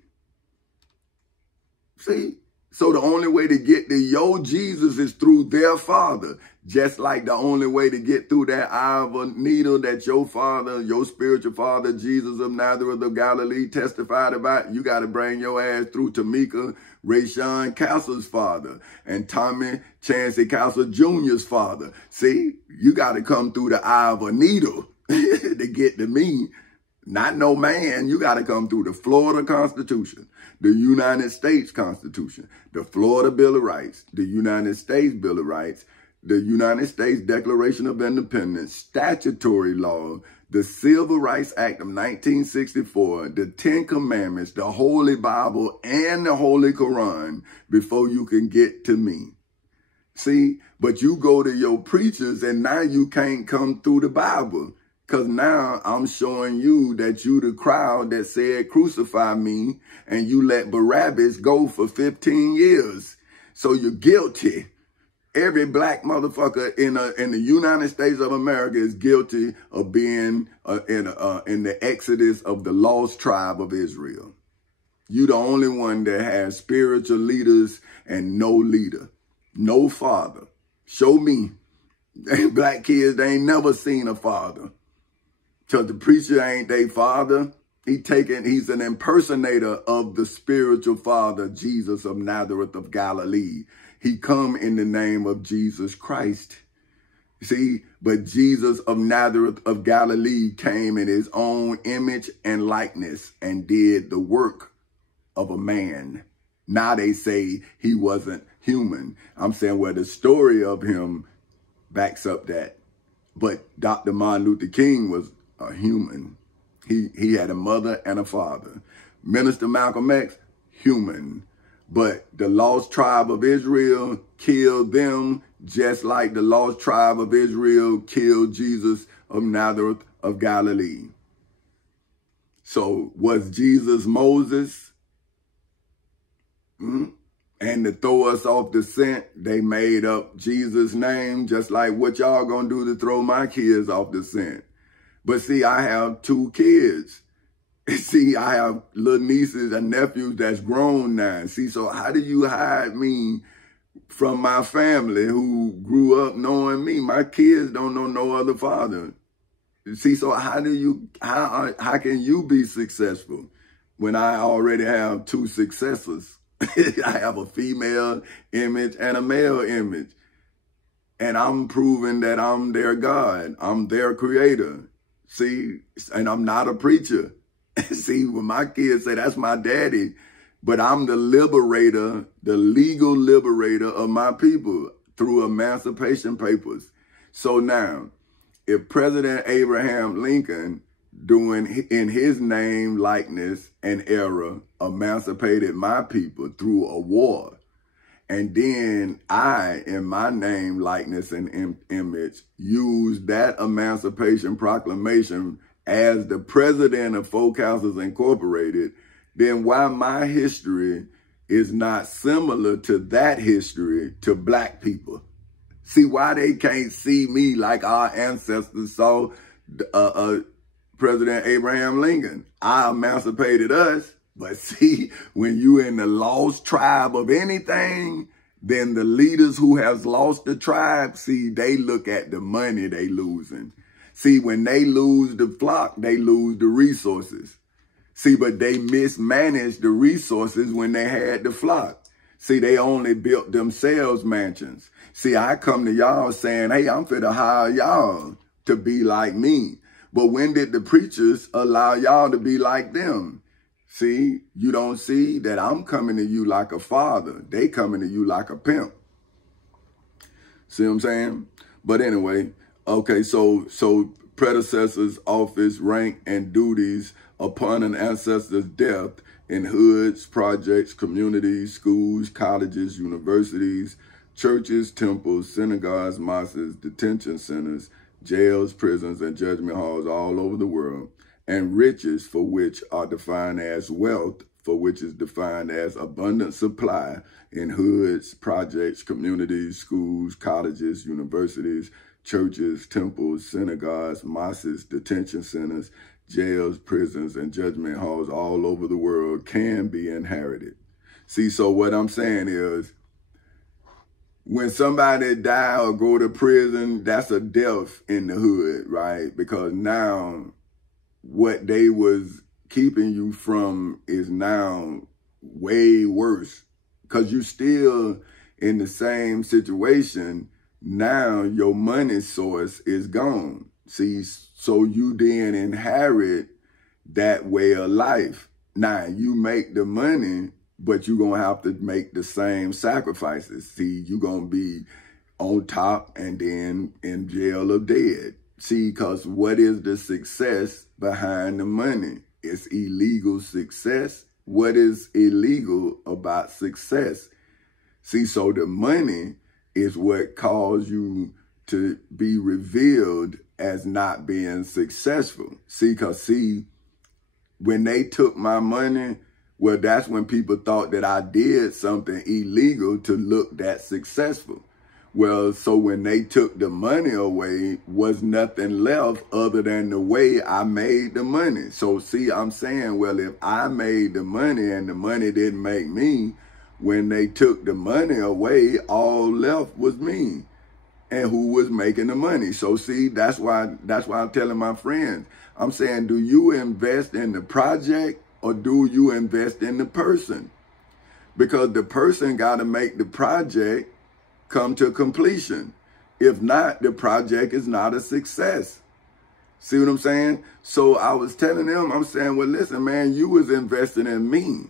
See? So the only way to get to your Jesus is through their father. Just like the only way to get through that eye of a needle that your father, your spiritual father, Jesus of Nazareth of Galilee testified about, you got to bring your ass through Tamika Rayshawn Castle's father and Tommy Chancey Castle Jr.'s father. See, you got to come through the eye of a needle to get to me. Not no man. You got to come through the Florida Constitution, the United States Constitution, the Florida Bill of Rights, the United States Bill of Rights, the United States Declaration of Independence, statutory law, the Civil Rights Act of 1964, the Ten Commandments, the Holy Bible, and the Holy Quran before you can get to me. See, but you go to your preachers and now you can't come through the Bible. Because now I'm showing you that you the crowd that said crucify me and you let Barabbas go for 15 years. So you're guilty. Every black motherfucker in the United States of America is guilty of being in the exodus of the lost tribe of Israel. You the only one that has spiritual leaders and no leader, no father. Show me. Black kids, they ain't never seen a father. Because the preacher ain't their father. He's an impersonator of the spiritual father, Jesus of Nazareth of Galilee. He come in the name of Jesus Christ. See, but Jesus of Nazareth of Galilee came in his own image and likeness and did the work of a man. Now they say he wasn't human. I'm saying, well, the story of him backs up that. But Dr. Martin Luther King was a human. He had a mother and a father. Minister Malcolm X, human. But the lost tribe of Israel killed them just like the lost tribe of Israel killed Jesus of Nazareth of Galilee. So was Jesus Moses? And to throw us off the scent, they made up Jesus' name, just like what y'all gonna do to throw my kids off the scent. But see, I have 2 kids. See, I have little nieces and nephews that's grown now. See, so how do you hide me from my family who grew up knowing me? My kids don't know no other father. See, so how can you be successful when I already have 2 successors? I have a female image and a male image. And I'm proving that I'm their God. I'm their creator. See, and I'm not a preacher. See, when my kids say that's my daddy, but I'm the liberator, the legal liberator of my people through emancipation papers. So now, if President Abraham Lincoln, doing in his name, likeness, and era, emancipated my people through a war, and then I, in my name, likeness, and image, used that Emancipation Proclamation as the president of Folk Houses Incorporated, then why my history is not similar to that history to black people? See, why they can't see me like our ancestors saw President Abraham Lincoln? I emancipated us. But see, when you in the lost tribe of anything, then the leaders who has lost the tribe, see, they look at the money they losing. See, when they lose the flock, they lose the resources. See, but they mismanaged the resources when they had the flock. See, they only built themselves mansions. See, I come to y'all saying, hey, I'm finna hire y'all to be like me. But when did the preachers allow y'all to be like them? See, you don't see that I'm coming to you like a father. They coming to you like a pimp. See what I'm saying? But anyway, okay, so predecessors, office, rank, and duties upon an ancestor's death in hoods, projects, communities, schools, colleges, universities, churches, temples, synagogues, mosques, detention centers, jails, prisons, and judgment halls all over the world, and riches for which are defined as wealth, for which is defined as abundant supply in hoods, projects, communities, schools, colleges, universities, churches, temples, synagogues, mosques, detention centers, jails, prisons, and judgment halls all over the world can be inherited. See, so what I'm saying is, when somebody die or go to prison, that's a death in the hood, right? Because now what they was keeping you from is now way worse, because you still in the same situation. Now your money source is gone. See, so you then inherit that way of life. Now you make the money, but you're going to have to make the same sacrifices. See, you're going to be on top and then in jail or dead. See, because what is the success behind the money? It's illegal success. What is illegal about success? See, so the money is what caused you to be revealed as not being successful. See, because when they took my money, well, that's when people thought that I did something illegal to look that successful. Well, so when they took the money away, was nothing left other than the way I made the money. So see, I'm saying, well, if I made the money and the money didn't make me, when they took the money away, all left was me and who was making the money. So see, that's why I'm telling my friends, I'm saying, do you invest in the project or do you invest in the person? Because the person got to make the project come to completion. If not, the project is not a success. See what I'm saying? So I was telling them, I'm saying, well, listen, man, you was investing in me.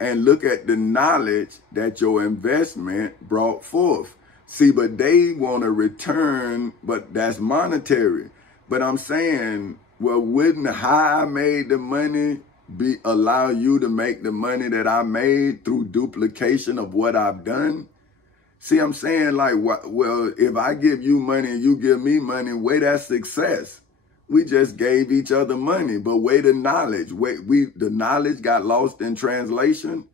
And look at the knowledge that your investment brought forth. See, but they want a return, but that's monetary. But I'm saying, well, wouldn't how I made the money allow you to make the money that I made through duplication of what I've done? See, I'm saying, like, well, if I give you money and you give me money, wait, that's success. We just gave each other money, but wait, the knowledge, the knowledge got lost in translation.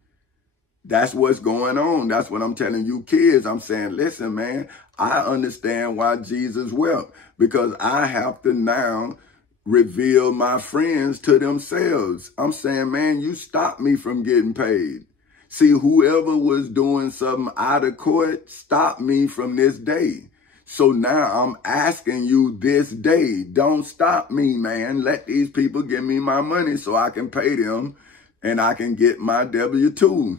That's what's going on. That's what I'm telling you kids. I'm saying, listen, man, I understand why Jesus wept, because I have to now reveal my friends to themselves. I'm saying, man, you stopped me from getting paid. See, whoever was doing something out of court stopped me from this day. So now I'm asking you this day, don't stop me, man. Let these people give me my money so I can pay them and I can get my W-2.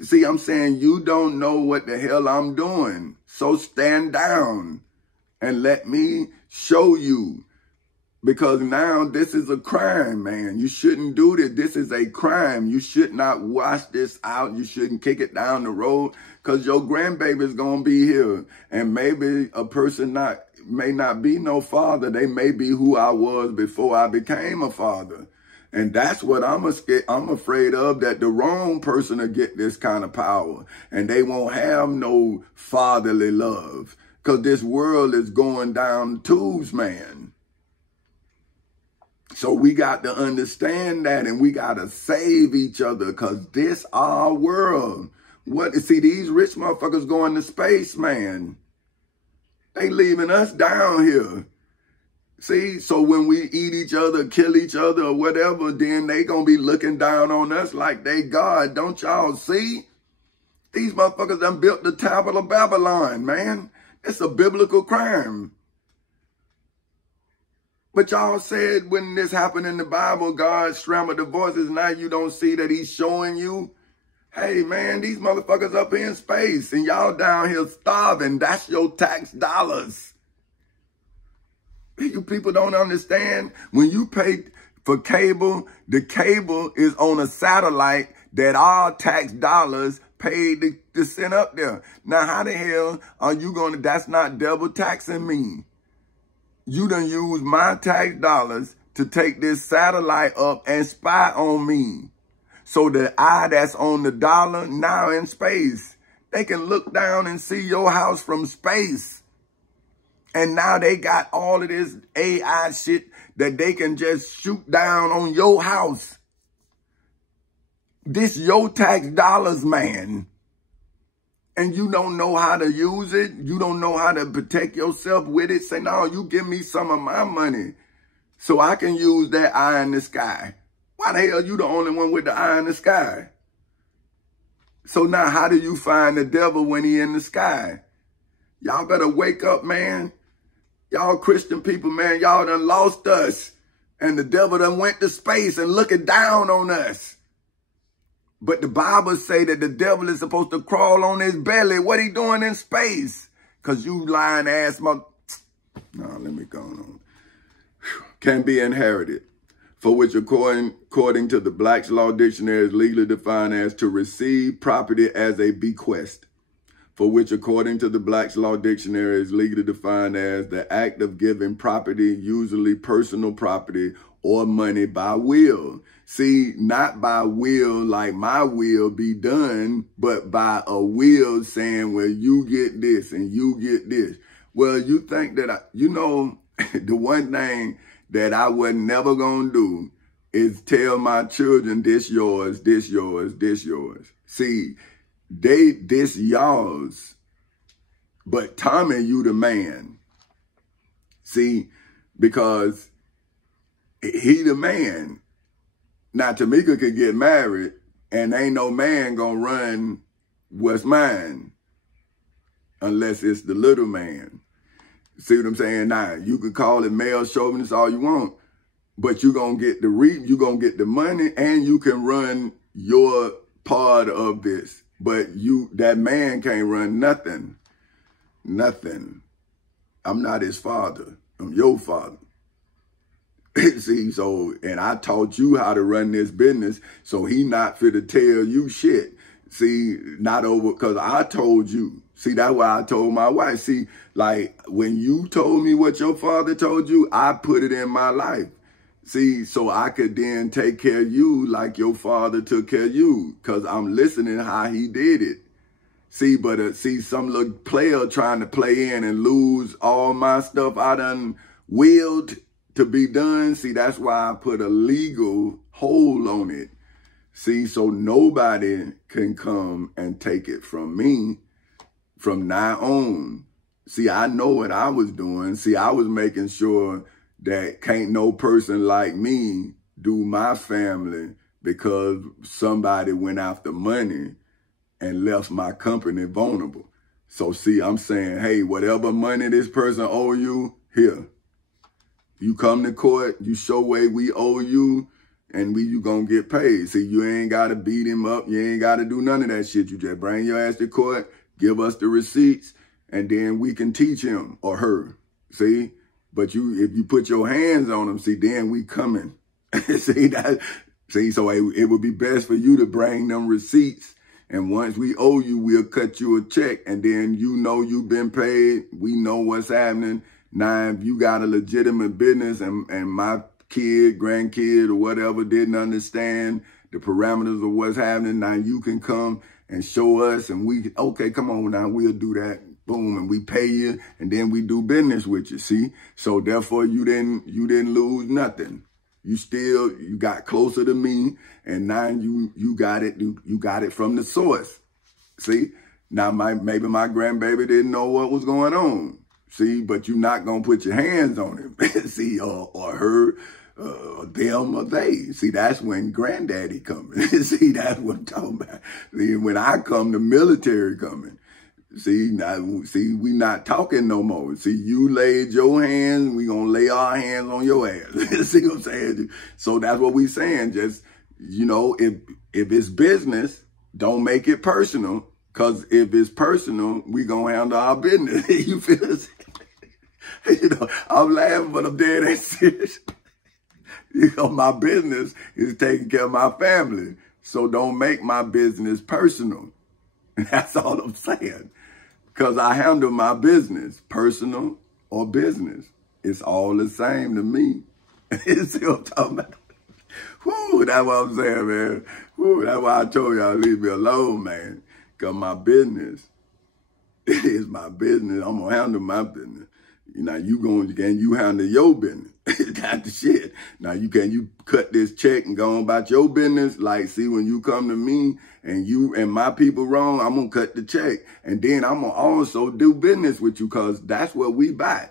See, I'm saying you don't know what the hell I'm doing. So stand down and let me show you. Because now this is a crime, man. You shouldn't do this. This is a crime. You should not wash this out. You shouldn't kick it down the road, because your grandbaby's going to be here. And maybe a person may not be no father. They may be who I was before I became a father. And that's what I'm afraid of, that the wrong person will get this kind of power. And they won't have no fatherly love, because this world is going down tubes, man. So we got to understand that, and we got to save each other, because this our world. See, these rich motherfuckers going to space, man. They leaving us down here. See, so when we eat each other, kill each other or whatever, then they going to be looking down on us like they God. Don't y'all see? These motherfuckers done built the Tower of Babylon, man. It's a biblical crime. But y'all said when this happened in the Bible, God strangled the voices. Now you don't see that he's showing you. Hey, man, these motherfuckers up in space and y'all down here starving. That's your tax dollars. You people don't understand. When you pay for cable, the cable is on a satellite that our tax dollars paid to send up there. Now, how the hell are you going to, that's not double taxing me. You done use my tax dollars to take this satellite up and spy on me. So the eye that's on the dollar now in space, they can look down and see your house from space. And now they got all of this AI shit that they can just shoot down on your house. This your tax dollars, man. And you don't know how to use it. You don't know how to protect yourself with it. Say, no, you give me some of my money so I can use that eye in the sky. Why the hell you the only one with the eye in the sky? So now how do you find the devil when he in the sky? Y'all better wake up, man. Y'all Christian people, man, y'all done lost us. And the devil done went to space and looking down on us. But the Bible say that the devil is supposed to crawl on his belly. What he doing in space? Because you lying ass No, let me go on. Can be inherited. For which according to the Black's Law Dictionary is legally defined as to receive property as a bequest. For which, according to the Black's Law Dictionary, is legally defined as the act of giving property, usually personal property or money by will. See, not by will like my will be done, but by a will saying, well, you get this and you get this. Well, you think that, the one thing that I was never going to do is tell my children, this yours, this yours, this yours. See, this yours, but Tommy, you the man. See, because he the man. Now, Tamika could get married and ain't no man gonna run what's mine unless it's the little man. See what I'm saying? Now, you could call it male chauvinist all you want, but you gonna get the money and you can run your part of this. But that man can't run nothing. Nothing. I'm not his father. I'm your father. See, and I taught you how to run this business, so he not fit to tell you shit. See, not over, because I told you. See, that's why I told my wife. See, like, when you told me what your father told you, I put it in my life. See, so I could then take care of you like your father took care of you, because I'm listening how he did it. See, but see, some little player trying to play in and lose all my stuff I done willed to be done. See, that's why I put a legal hold on it. See, so nobody can come and take it from me from now on. See, I know what I was doing. See, I was making sure that can't no person like me do my family because somebody went after money and left my company vulnerable. So see, I'm saying, hey, whatever money this person owe you, here. You come to court, you show way we owe you, and you gonna get paid. See, you ain't gotta beat him up. You ain't gotta do none of that shit. You just bring your ass to court, give us the receipts, and then we can teach him or her. See? But if you put your hands on them, see, then we coming. See, so it would be best for you to bring them receipts. And once we owe you, we'll cut you a check. And then you know you've been paid. We know what's happening. Now, if you got a legitimate business and my kid, grandkid, or whatever didn't understand the parameters of what's happening, now you can come and show us and okay, come on now, we'll do that. Boom, and we pay you, and then we do business with you, see? So therefore, you didn't lose nothing. You got closer to me, and now you got it from the source, see? Now, maybe my grandbaby didn't know what was going on, see? But you're not going to put your hands on him, see? Or her, them, or they. See, that's when granddaddy coming. See, that's what I'm talking about. See, when I come, the military coming. See, we not talking no more. See, you laid your hands, we gonna lay our hands on your ass. See what I'm saying? So that's what we saying. Just, if it's business, don't make it personal. Cause if it's personal, we gonna handle our business. You feel us? I'm laughing, but I'm dead ass serious. My business is taking care of my family. So don't make my business personal. That's all I'm saying. Because I handle my business, personal or business. It's all the same to me. You see what I'm talking about? Whoo, that's what I'm saying, man. Whoo, that's why I told y'all leave me alone, man. Because my business is my business. I'm going to handle my business. Now, you handle your business. That's the shit. Now, you cut this check and go on about your business. Like, see, when you come to me and you and my people wrong, I'm going to cut the check. And then I'm going to also do business with you because that's what we buy.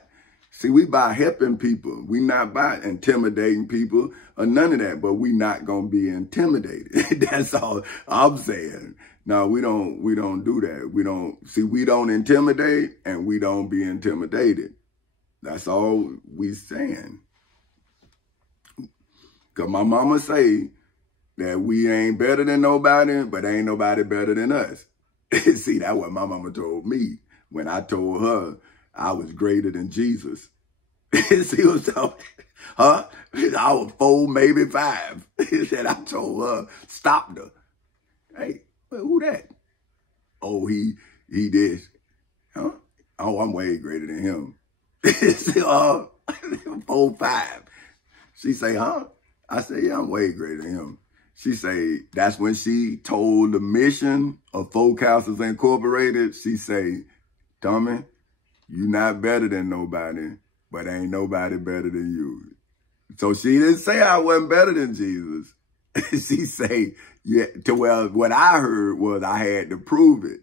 See, we buy helping people. We not buy intimidating people or none of that, but we not going to be intimidated. That's all I'm saying. No, we don't do that. We don't intimidate and we don't be intimidated. That's all we saying. Because my mama say that we ain't better than nobody, but ain't nobody better than us. See, that's what my mama told me when I told her I was greater than Jesus. See what I'm talking? Huh? I was 4, maybe 5. Said I told her, stopped her. Hey, who that? Oh, he this. Huh? Oh, I'm way greater than him. 4, 5. She say, huh? I say, yeah, I'm way greater than him. She say, that's when she told the mission of Folk Houses Incorporated. She say, Tommy, you not better than nobody, but ain't nobody better than you. So she didn't say I wasn't better than Jesus. She say, yeah, well, what I heard was I had to prove it.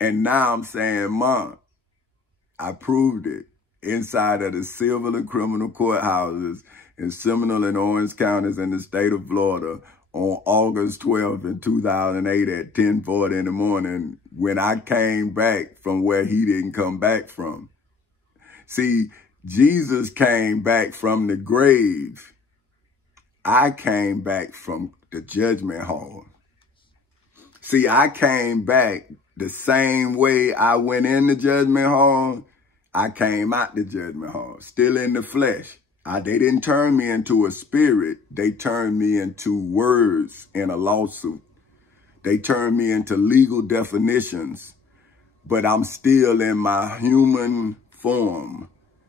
And now I'm saying, Mom, I proved it inside of the civil and criminal courthouses in Seminole and Orange counties in the state of Florida on August 12th in 2008 at 10:40 in the morning when I came back from where he didn't come back from. See, Jesus came back from the grave. I came back from the judgment hall. See, I came back the same way I went in the judgment hall. I came out the judgment hall, still in the flesh. They didn't turn me into a spirit. They turned me into words in a lawsuit. They turned me into legal definitions, but I'm still in my human form,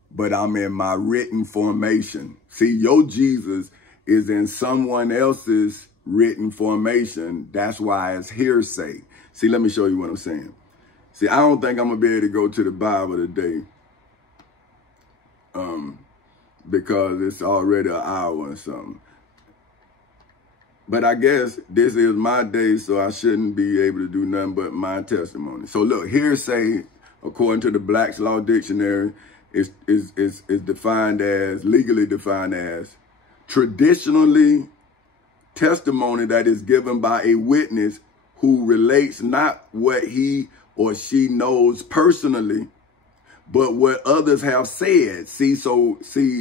but I'm in my written formation. See, your Jesus is in someone else's written formation. That's why it's hearsay. See, let me show you what I'm saying. See, I don't think I'm going to be able to go to the Bible today. Because it's already an hour or something. But I guess this is my day, so I shouldn't be able to do nothing but my testimony. So look, hearsay, according to the Black's Law Dictionary, is defined as, legally defined as, traditionally testimony that is given by a witness who relates not what he or she knows personally, but what others have said. See,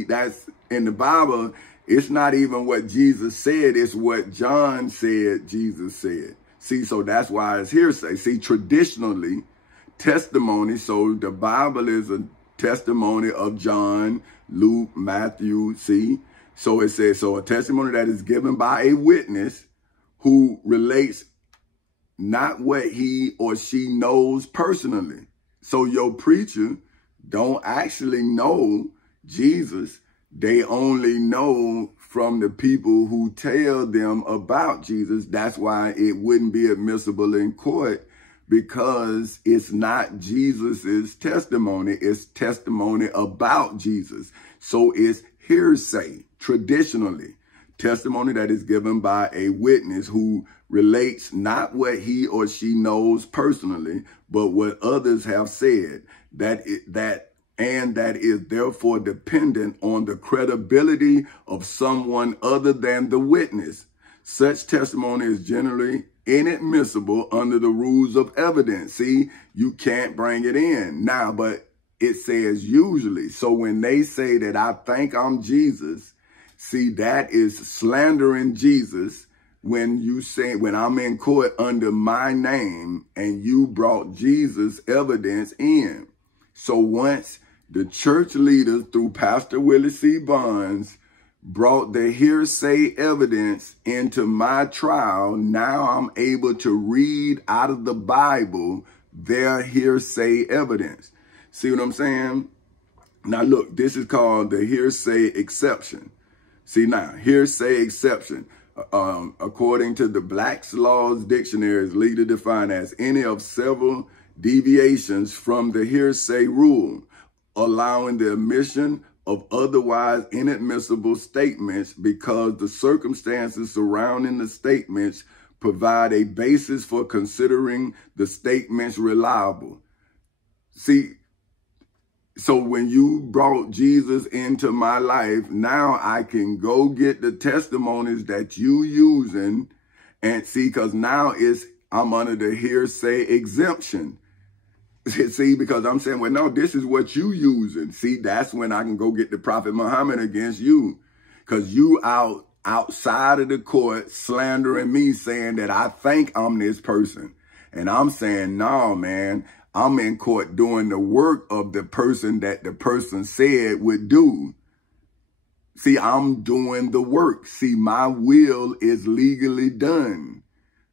that's in the Bible, it's not even what Jesus said, it's what John said Jesus said. See, so that's why it's hearsay. See, traditionally, testimony, so the Bible is a testimony of John, Luke, Matthew, see? So it says, so a testimony that is given by a witness who relates not what he or she knows personally. So your preacher don't actually know Jesus. They only know from the people who tell them about Jesus. That's why it wouldn't be admissible in court, because it's not Jesus's testimony. It's testimony about Jesus. So it's hearsay, traditionally. Testimony that is given by a witness who relates not what he or she knows personally, but what others have said, that is therefore dependent on the credibility of someone other than the witness. Such testimony is generally inadmissible under the rules of evidence. See, you can't bring it in now, but it says usually. So when they say that I think I'm Jesus, see, that is slandering Jesus. When you say, when I'm in court under my name and you brought Jesus evidence in. So once the church leaders through Pastor Willie C. Barnes brought the hearsay evidence into my trial, now I'm able to read out of the Bible their hearsay evidence. See what I'm saying? Now look, this is called the hearsay exception. See now, hearsay exception, according to the Black's Law's Dictionary, is legally defined as any of several deviations from the hearsay rule, allowing the omission of otherwise inadmissible statements because the circumstances surrounding the statements provide a basis for considering the statements reliable. See, so when you brought Jesus into my life, now I can go get the testimonies that you using and see, because now I'm under the hearsay exemption. See, because I'm saying, well, no, this is what you using. See, that's when I can go get the Prophet Muhammad against you, because you outside of the court slandering me, saying that I think I'm this person. And I'm saying, no, man, I'm in court doing the work of the person that the person said would do. See, I'm doing the work. See, my will is legally done.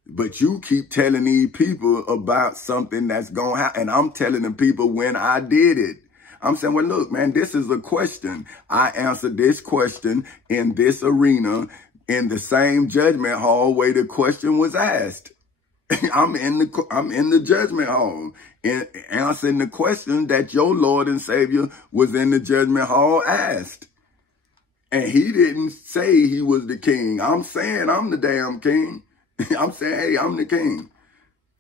But you keep telling these people about something that's going to happen. And I'm telling the people when I did it. I'm saying, well, look, man, this is a question. I answered this question in this arena in the same judgment hall where the question was asked. I'm in the judgment hall answering the question that your Lord and Savior was in the judgment hall asked. And he didn't say he was the king. I'm saying I'm the damn king. I'm saying, hey, I'm the king.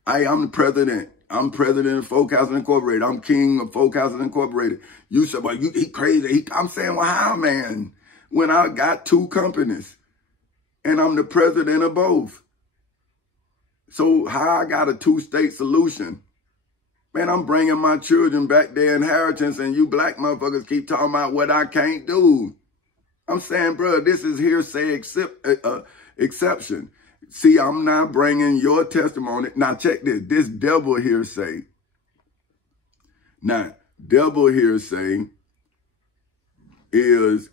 I'm the president. I'm president of Folk Houses Incorporated. I'm king of Folk Houses Incorporated. You said, well, he crazy. I'm saying, well, how, man? When I got 2 companies and I'm the president of both. So how I got a 2-state solution? Man, I'm bringing my children back their inheritance and you black motherfuckers keep talking about what I can't do. I'm saying, bro, this is hearsay exception. See, I'm not bringing your testimony. Now, check this. This double hearsay. Now, double hearsay is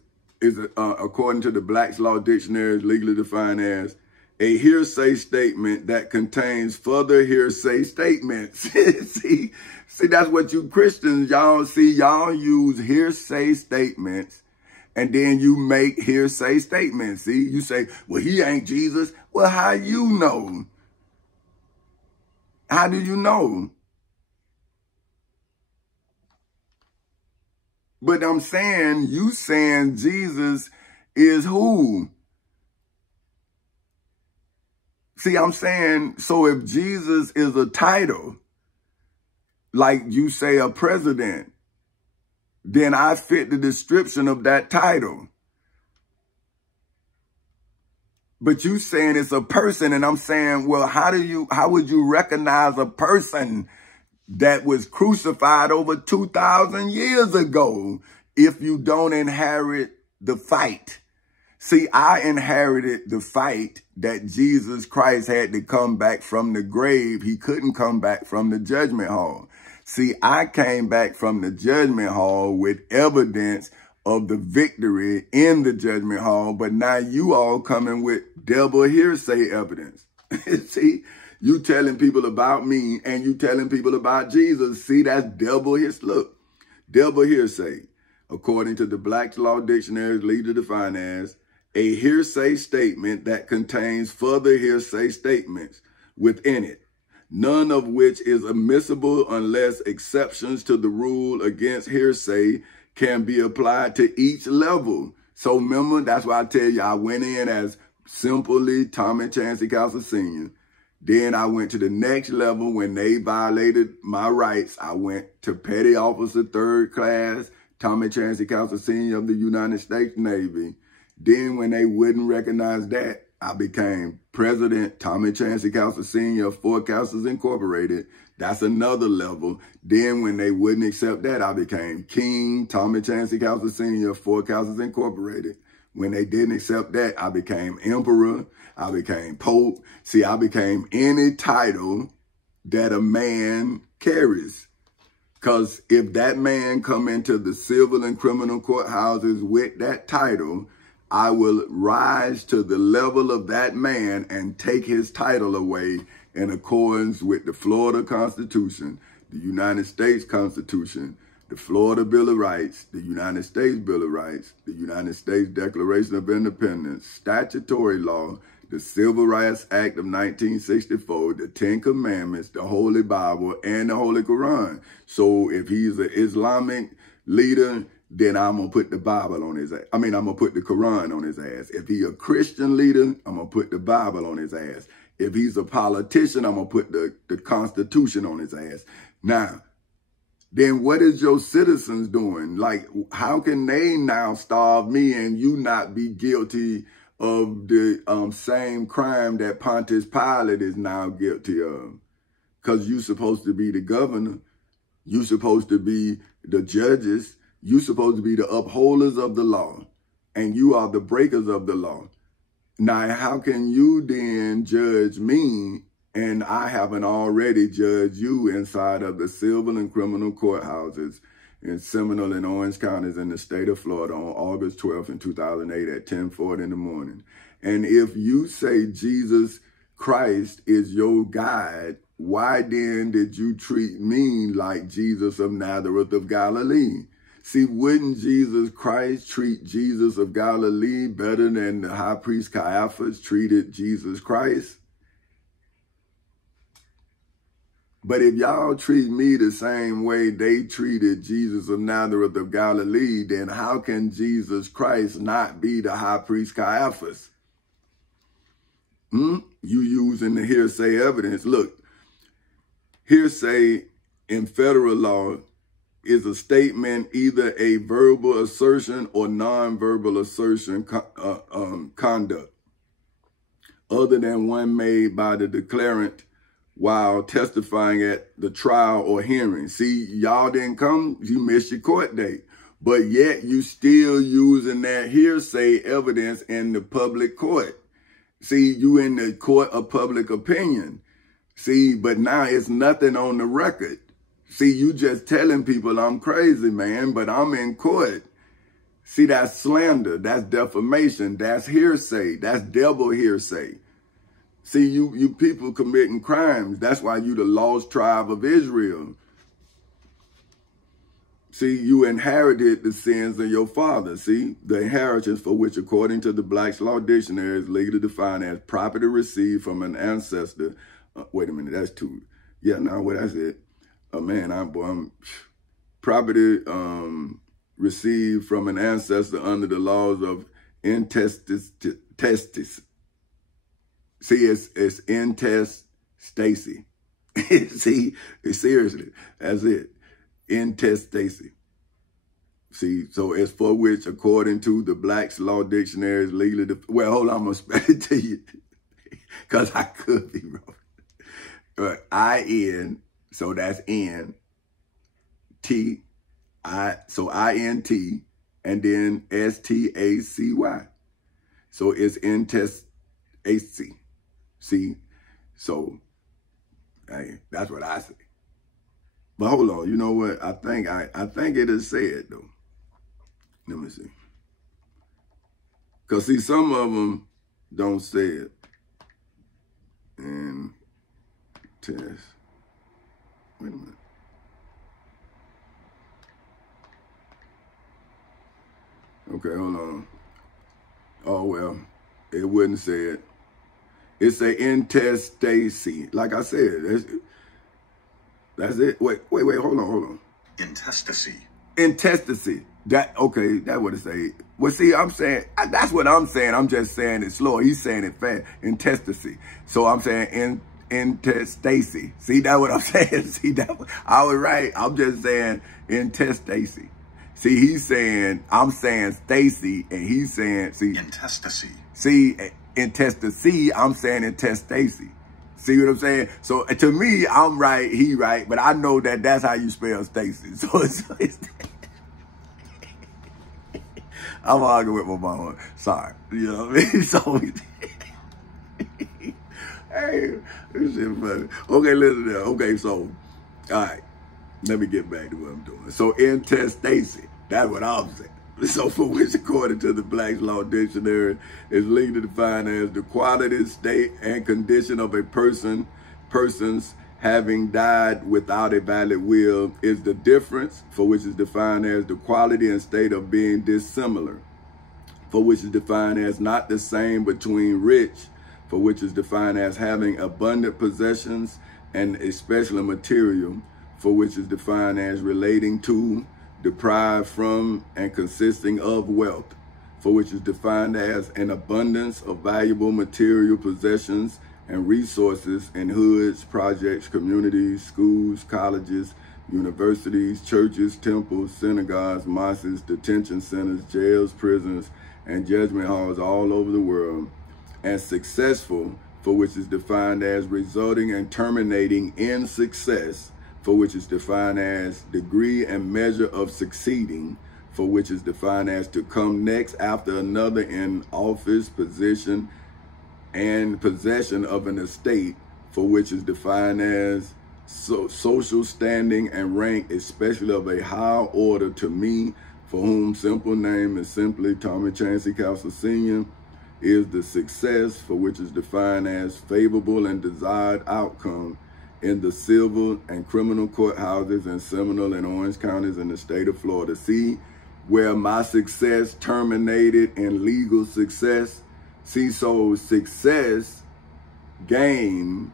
according to the Black's Law Dictionary, is legally defined as a hearsay statement that contains further hearsay statements. see, that's what you Christians, y'all use hearsay statements. And then you make hearsay statements. See, you say, well, he ain't Jesus. Well, how you know? How do you know? But I'm saying, you saying Jesus is who? See, I'm saying, so if Jesus is a title, like you say a president, then I fit the description of that title. But you saying it's a person, and I'm saying, well, how would you recognize a person that was crucified over 2,000 years ago if you don't inherit the fight? See, I inherited the fight that Jesus Christ had to come back from the grave. He couldn't come back from the judgment hall. See, I came back from the judgment hall with evidence of the victory in the judgment hall, but now you all coming with double hearsay evidence. See, you telling people about me and you telling people about Jesus. See, that's double hearsay. Look, double hearsay, according to the Black's Law Dictionary, is legally defined as a hearsay statement that contains further hearsay statements within it, none of which is admissible unless exceptions to the rule against hearsay can be applied to each level. So remember, that's why I tell you, I went in as simply Tommy Chancey Castle Sr. Then I went to the next level when they violated my rights. I went to Petty Officer 3rd Class, Tommy Chancey Castle Sr. of the United States Navy. Then when they wouldn't recognize that, I became President Tommy Chancey Castle Sr. of Folk Houses Incorporated. That's another level. Then when they wouldn't accept that, I became King Tommy Chancey Castle Sr. of Folk Houses Incorporated. When they didn't accept that, I became Emperor. I became Pope. See, I became any title that a man carries. Because if that man come into the civil and criminal courthouses with that title, I will rise to the level of that man and take his title away in accordance with the Florida Constitution, the United States Constitution, the Florida Bill of Rights, the United States Bill of Rights, the United States Declaration of Independence, statutory law, the Civil Rights Act of 1964, the Ten Commandments, the Holy Bible, and the Holy Quran. So if he's an Islamic leader, then I'm going to put the Bible on his ass. I'm going to put the Quran on his ass. If he's a Christian leader, I'm going to put the Bible on his ass. If he's a politician, I'm going to put the Constitution on his ass. Now, then what is your citizens doing? Like, how can they now starve me and you not be guilty of the same crime that Pontius Pilate is now guilty of? Because you're supposed to be the governor. You're supposed to be the judges. You're supposed to be the upholders of the law. And you are the breakers of the law. Now, how can you then judge me and I haven't already judged you inside of the civil and criminal courthouses in Seminole and Orange counties in the state of Florida on August 12th in 2008 at 10:40 in the morning? And if you say Jesus Christ is your guide, why then did you treat me like Jesus of Nazareth of Galilee? See, wouldn't Jesus Christ treat Jesus of Galilee better than the high priest Caiaphas treated Jesus Christ? But if y'all treat me the same way they treated Jesus of Nazareth of Galilee, then how can Jesus Christ not be the high priest Caiaphas? You using the hearsay evidence. Look, hearsay in federal law is a statement, either a verbal assertion or non-verbal assertion conduct, other than one made by the declarant while testifying at the trial or hearing. See, y'all didn't come, you missed your court date, but yet you still using that hearsay evidence in the public court. See, you in the court of public opinion. See, but now it's nothing on the record. See, you just telling people I'm crazy, man, but I'm in court. See, that's slander, that's defamation, that's hearsay, that's devil hearsay. See, you people committing crimes. That's why you the lost tribe of Israel. See, you inherited the sins of your father. See, the inheritance for which, according to the Black's Law Dictionary, is legally defined as property received from an ancestor. Wait a minute, that's two. Yeah, no, well, that's it. Man, I'm property received from an ancestor under the laws of intestis. See, it's intestacy. See, seriously, that's it. Intestacy. See, so it's for which, according to the Black's Law Dictionary, is legally well, hold on, I'm gonna spell it to you, cause I could be wrong. I-N. So that's N, T, so I-N-T, and then S-T-A-C-Y. So it's intestacy. See? So, hey, that's what I say. But hold on, you know what? I think it is said, though. Let me see. Because, see, some of them don't say it. And test. Wait a minute. Okay, hold on. Oh, well, it wouldn't say it. It's a intestacy. Like I said, that's it. Wait, hold on. Intestacy. Intestacy. Okay, that's what it say. Well, see, I'm saying, that's what I'm saying. I'm just saying it slow. He's saying it fast. Intestacy. So I'm saying intestacy. See, that's what I'm saying. See, I was right. I'm just saying intestacy. See, he's saying, I'm saying Stacy, and he's saying, see. Intestacy. See, intestacy, I'm saying intestacy. See what I'm saying? So to me, I'm right, he right, but I know that that's how you spell Stacy. So it's I'm arguing with my mama. Sorry. You know what I mean? So, hey, this shit funny. Okay, listen there. Okay, so, all right. Let me get back to what I'm doing. So, intestacy. That's what I'm saying. So for which, according to the Black's Law Dictionary, is legally defined as the quality, state, and condition of a person's having died without a valid will, is the difference, for which is defined as the quality and state of being dissimilar, for which is defined as not the same between rich, for which is defined as having abundant possessions and especially material, for which is defined as relating to, deprived from, and consisting of wealth, for which is defined as an abundance of valuable material possessions and resources in hoods, projects, communities, schools, colleges, universities, churches, temples, synagogues, mosques, detention centers, jails, prisons, and judgment halls all over the world, and successful, for which is defined as resulting and terminating in success, for which is defined as degree and measure of succeeding, for which is defined as to come next after another in office, position, and possession of an estate, for which is defined as social standing and rank, especially of a high order to me, for whom simple name is simply Tommy Chancey Castle Sr., is the success, for which is defined as favorable and desired outcome in the civil and criminal courthouses in Seminole and Orange counties in the state of Florida. See where my success terminated in legal success? See, so success gained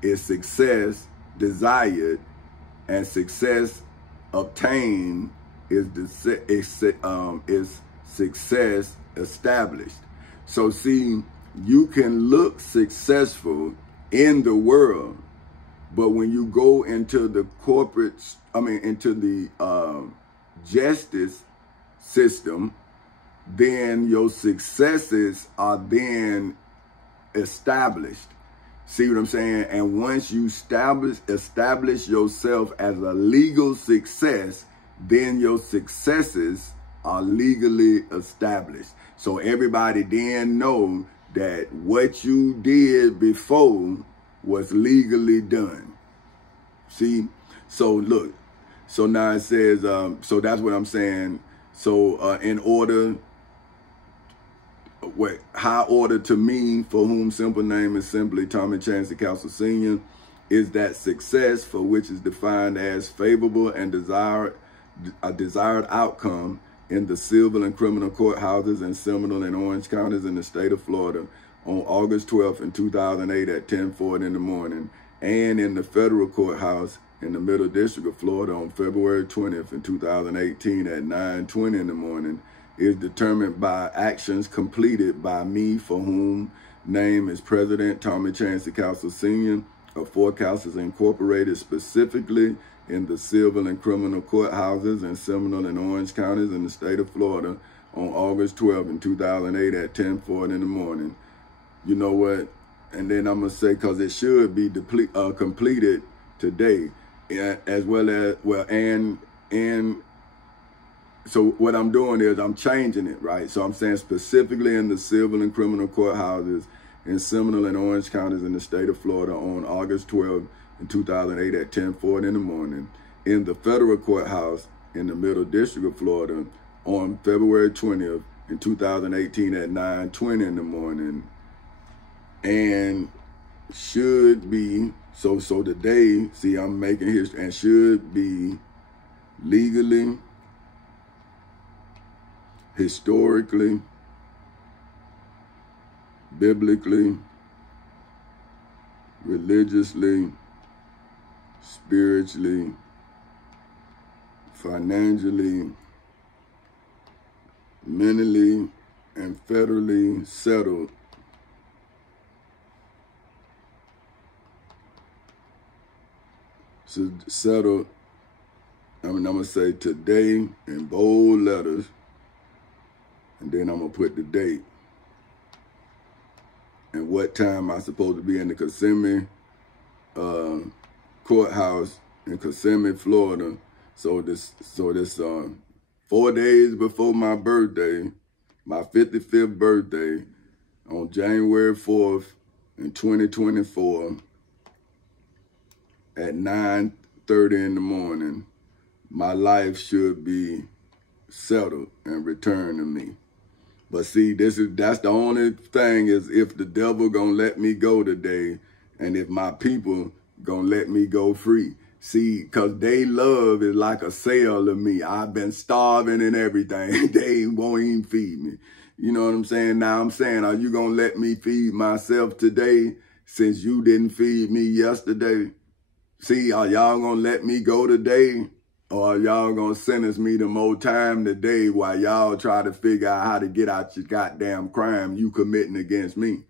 is success desired, and success obtained is success established. So see, you can look successful in the world, but when you go into the into the justice system, then your successes are then established. See what I'm saying? And once you establish yourself as a legal success, then your successes are legally established. So everybody then know that what you did before was legally done. See? So look, so now it says, so that's what I'm saying. So in order, high order to me, for whom simple name is simply Tommy Chancey Castle Sr., is that success, for which is defined as favorable and a desired outcome in the civil and criminal courthouses in Seminole and Orange counties in the state of Florida on August 12th in 2008 at 10:40 in the morning, and in the federal courthouse in the Middle District of Florida on February 20th in 2018 at 9:20 in the morning, is determined by actions completed by me, for whom name is President Tommy Chancey Castle Sr. of Four Castles Incorporated, specifically in the civil and criminal courthouses in Seminole and Orange counties in the state of Florida on August 12th in 2008 at 10:40 in the morning. You know what? And then I'm going to say, because it should be completed today, as well as, and so what I'm doing is I'm changing it, right? So I'm saying specifically in the civil and criminal courthouses in Seminole and Orange counties in the state of Florida on August 12th in 2008 at 10:40 in the morning, in the federal courthouse in the Middle District of Florida on February 20th in 2018 at 9:20 in the morning, and should be, so today, see, I'm making history, and should be legally, historically, biblically, religiously, spiritually, financially, mentally, and federally settled I'm going to say today in bold letters, and then I'm going to put the date and what time I'm supposed to be in the Kissimmee courthouse in Kissimmee, Florida. So this 4 days before my birthday, my 55th birthday, on January 4th in 2024 at 9:30 in the morning, my life should be settle, and return to me. But see, that's the only thing is if the devil gonna let me go today, and if my people gonna let me go free. See, because they love is like a sale to me. I've been starving and everything. They won't even feed me. You know what I'm saying? Now I'm saying, are you gonna let me feed myself today since you didn't feed me yesterday? See, are y'all gonna let me go today? Or are y'all gonna sentence me to more time today while y'all try to figure out how to get out your goddamn crime you committing against me?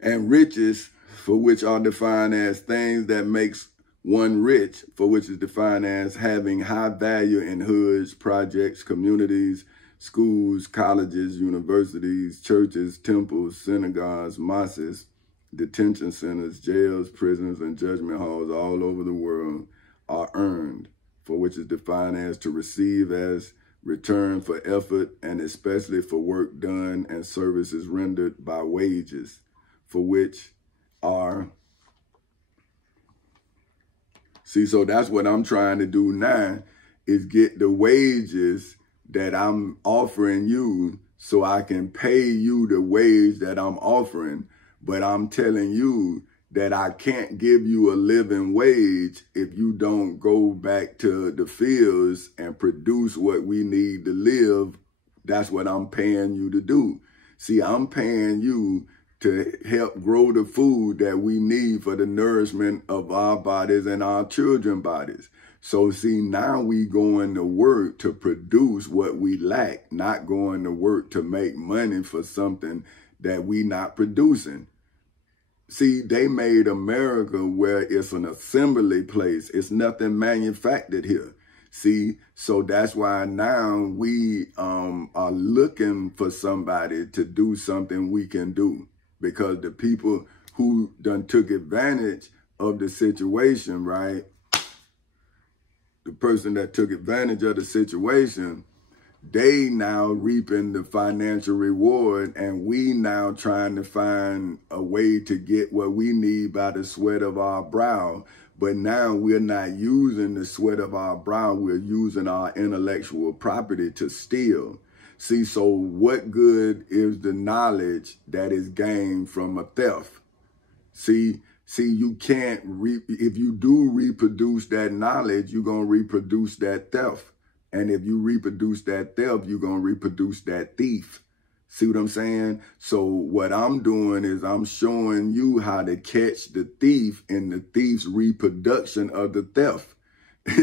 And riches, for which are defined as things that makes one rich, for which is defined as having high value in hoods, projects, communities, schools, colleges, universities, churches, temples, synagogues, mosques, detention centers, jails, prisons, and judgment halls all over the world, are earned, for which is defined as to receive as return for effort, and especially for work done and services rendered by wages, for which are... See, so that's what I'm trying to do now, is get the wages that I'm offering you so I can pay you the wage that I'm offering. But I'm telling you that I can't give you a living wage if you don't go back to the fields and produce what we need to live. That's what I'm paying you to do. See, I'm paying you to help grow the food that we need for the nourishment of our bodies and our children's bodies. So see, now we going to work to produce what we lack, not going to work to make money for something that we not producing. See, they made America where it's an assembly place. It's nothing manufactured here. See, so that's why now we are looking for somebody to do something we can do. Because the people who done took advantage of the situation, right? The person that took advantage of the situation, they now reaping the financial reward, and we now trying to find a way to get what we need by the sweat of our brow. But now we're not using the sweat of our brow, we're using our intellectual property to steal. See, so what good is the knowledge that is gained from a theft? See, you can't, if you do reproduce that knowledge, you're going to reproduce that theft. And if you reproduce that theft, you're going to reproduce that thief. See what I'm saying? So what I'm doing is I'm showing you how to catch the thief in the thief's reproduction of the theft.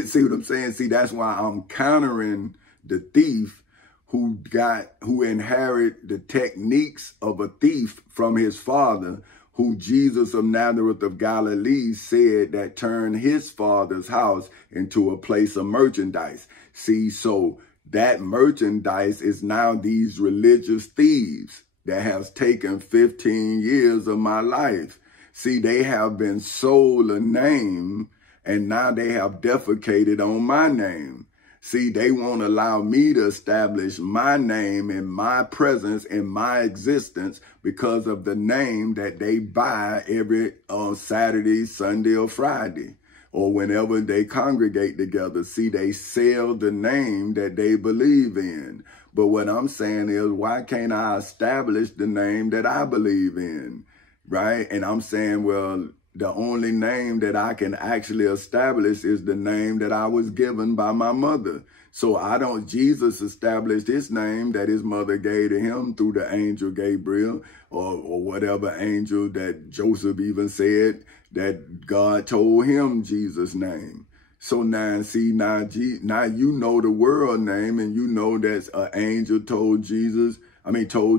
See what I'm saying? See, that's why I'm countering the thief who inherit the techniques of a thief from his father, who Jesus of Nazareth of Galilee said that turned his father's house into a place of merchandise. See, so that merchandise is now these religious thieves that has taken 15 years of my life. See, they have been sold a name, and now they have defecated on my name. See, they won't allow me to establish my name and my presence and my existence because of the name that they buy every Saturday, Sunday, or Friday, or whenever they congregate together. See, they sell the name that they believe in. But what I'm saying is, why can't I establish the name that I believe in, right? And I'm saying, well, the only name that I can actually establish is the name that I was given by my mother. So Jesus established his name that his mother gave to him through the angel Gabriel, or whatever angel that Joseph even said that God told him Jesus' name. So now, see, now you know the world name, and you know that an angel told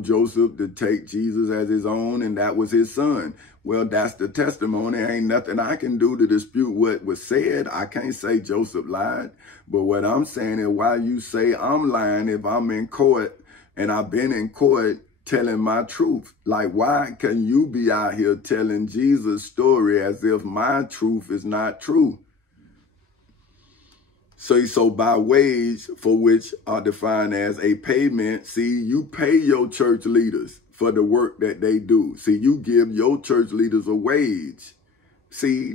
Joseph to take Jesus as his own, and that was his son. Well, that's the testimony. Ain't nothing I can do to dispute what was said. I can't say Joseph lied. But what I'm saying is, why you say I'm lying if I'm in court and I've been in court telling my truth? Like, why can you be out here telling Jesus' story as if my truth is not true? So by wage, for which are defined as a payment, see, you pay your church leaders for the work that they do. See, you give your church leaders a wage. See,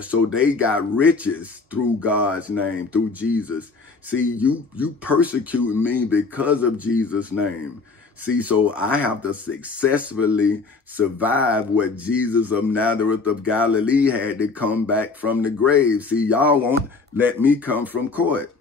so they got riches through God's name, through Jesus. See, you persecute me because of Jesus' name. See, so I have to successfully survive what Jesus of Nazareth of Galilee had to come back from the grave. See, y'all won't let me come from court.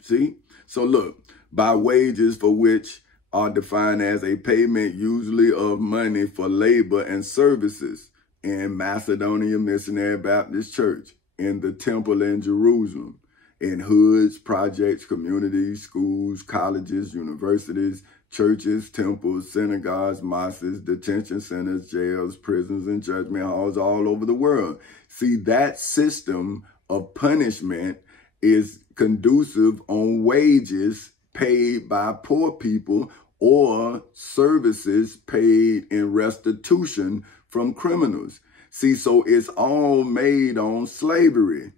See? So look, by wages for which are defined as a payment usually of money for labor and services in Macedonia Missionary Baptist Church, in the temple in Jerusalem, in hoods, projects, communities, schools, colleges, universities, churches, temples, synagogues, mosques, detention centers, jails, prisons, and judgment halls all over the world. See, that system of punishment is conducive on wages paid by poor people or services paid in restitution from criminals. See, so it's all made on slavery.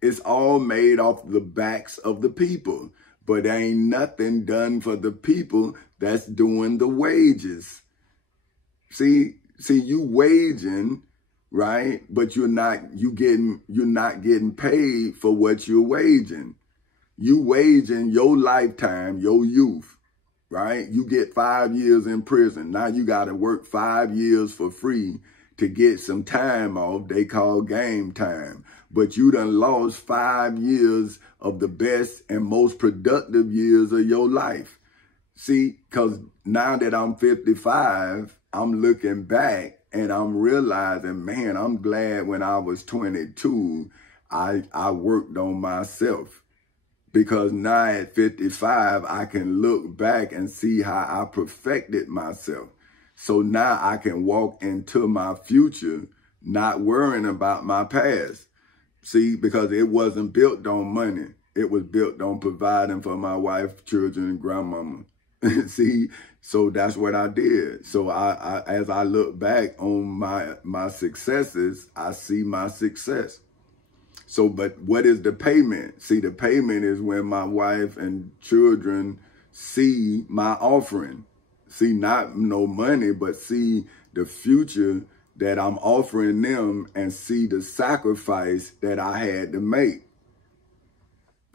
It's all made off the backs of the people. But ain't nothing done for the people that's doing the wages. See, you waging, right? But you're not getting paid for what you're waging. You waging your lifetime, your youth, right? You get 5 years in prison. Now you got to work 5 years for free to get some time off they call game time. But you done lost 5 years of the best and most productive years of your life. See, because now that I'm 55, I'm looking back and I'm realizing, man, I'm glad when I was 22, I worked on myself. Because now at 55, I can look back and see how I perfected myself. So now I can walk into my future not worrying about my past. See, because it wasn't built on money. It was built on providing for my wife, children, and grandmama. See, so that's what I did. So as I look back on my successes, I see my success. So, but what is the payment? See, the payment is when my wife and children see my offering. See, not no money, but see the future that I'm offering them and see the sacrifice that I had to make.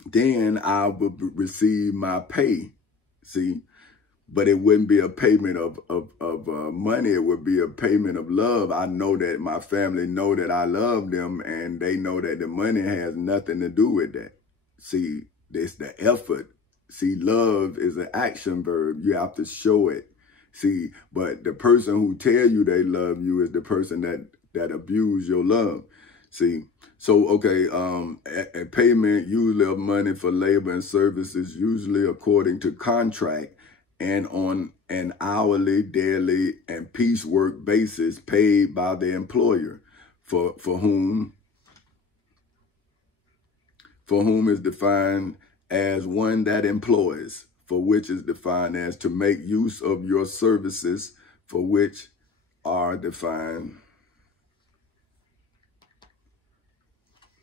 Then I would receive my pay. See, but it wouldn't be a payment of money. It would be a payment of love. I know that my family know that I love them, and they know that the money has nothing to do with that. See, it's the effort. See, love is an action verb. You have to show it. See, but the person who tell you they love you is the person that abuse your love. See, so, okay, a payment usually of money for labor and services, usually according to contract, and on an hourly, daily, and piecework basis paid by the employer, for whom is defined as one that employs, for which is defined as to make use of your services, for which are defined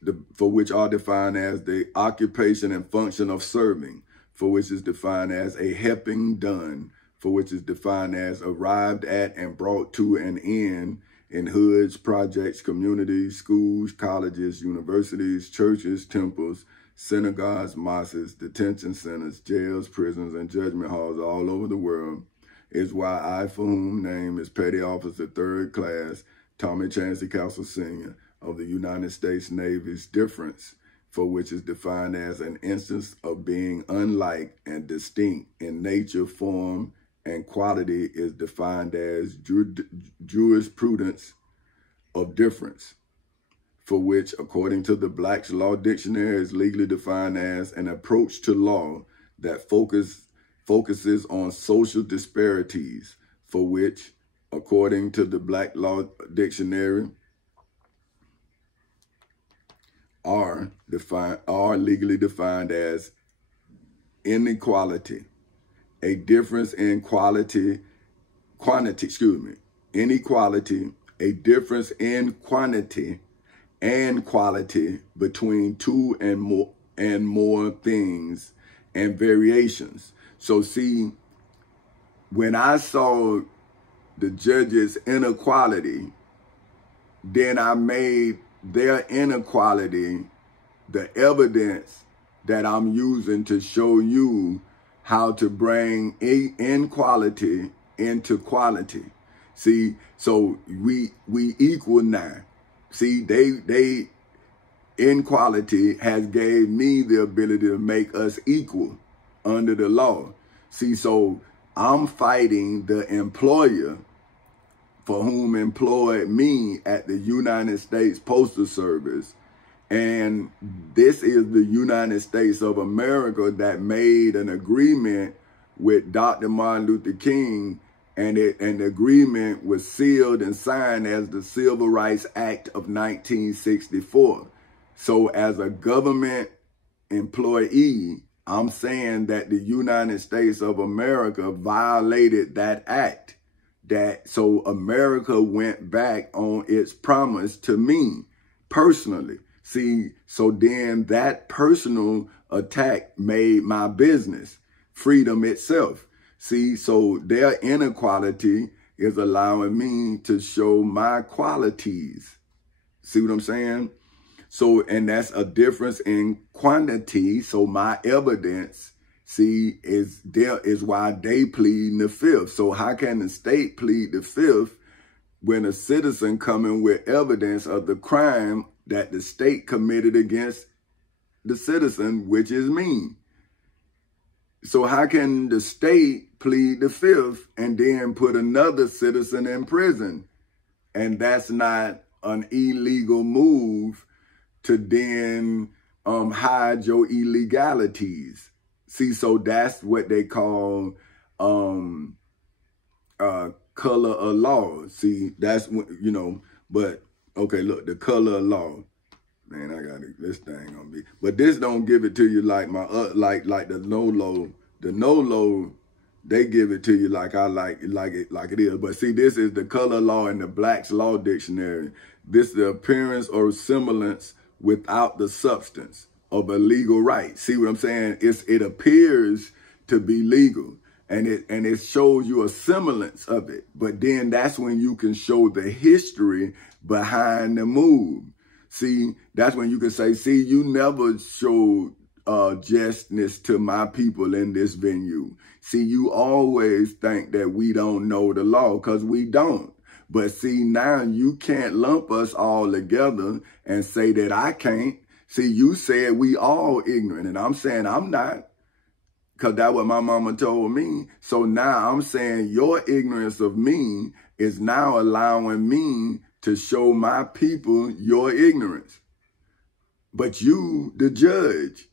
as the occupation and function of serving, for which is defined as a helping done, for which is defined as arrived at and brought to an end in hoods, projects, communities, schools, colleges, universities, churches, temples, synagogues, mosques, detention centers, jails, prisons, and judgment halls all over the world, is why I, for whom name is Petty Officer 3rd Class Tommy Chancey Castle Sr. of the United States Navy's difference, for which is defined as an instance of being unlike and distinct in nature, form, and quality, is defined as jurisprudence of difference, for which, according to the Black's Law Dictionary, is legally defined as an approach to law that focuses on social disparities, for which, according to the Black Law Dictionary, are legally defined as inequality, a difference in inequality, a difference in quantity and quality between two and more things and variations. So see, when I saw the judge's inequality, then I made their inequality the evidence that I'm using to show you how to bring inequality into quality. See, so we equal now. See, they inequality has gave me the ability to make us equal under the law. See, so I'm fighting the employer for whom employed me at the United States Postal Service. And this is the United States of America that made an agreement with Dr. Martin Luther King, and the agreement was sealed and signed as the Civil Rights Act of 1964. So as a government employee, I'm saying that the United States of America violated that act. So America went back on its promise to me personally. See, so then that personal attack made my business freedom itself. See, so their inequality is allowing me to show my qualities. See what I'm saying? So, and that's a difference in quantity. So my evidence, see, is why they plead the fifth. So how can the state plead the fifth when a citizen coming with evidence of the crime that the state committed against the citizen, which is me? So how can the state plead the fifth and then put another citizen in prison? And that's not an illegal move to then hide your illegalities. See, so that's what they call color of law. See, that's what, you know, but okay, look, the color of law. Man, I got it. This thing gonna be, but this don't give it to you like my like the NOLO. The NOLO, they give it to you like I like it is. But see, this is the color law in the Black's Law Dictionary. This is the appearance or semblance without the substance of a legal right. See what I'm saying? It appears to be legal, and it shows you a semblance of it. But then that's when you can show the history behind the move. See, that's when you can say, see, you never showed justness to my people in this venue. See, you always think that we don't know the law, because we don't. But see, now you can't lump us all together and say that I can't. See, you said we all ignorant, and I'm saying I'm not, because that's what my mama told me. So now I'm saying your ignorance of me is now allowing me to show my people your ignorance. But you, the judge.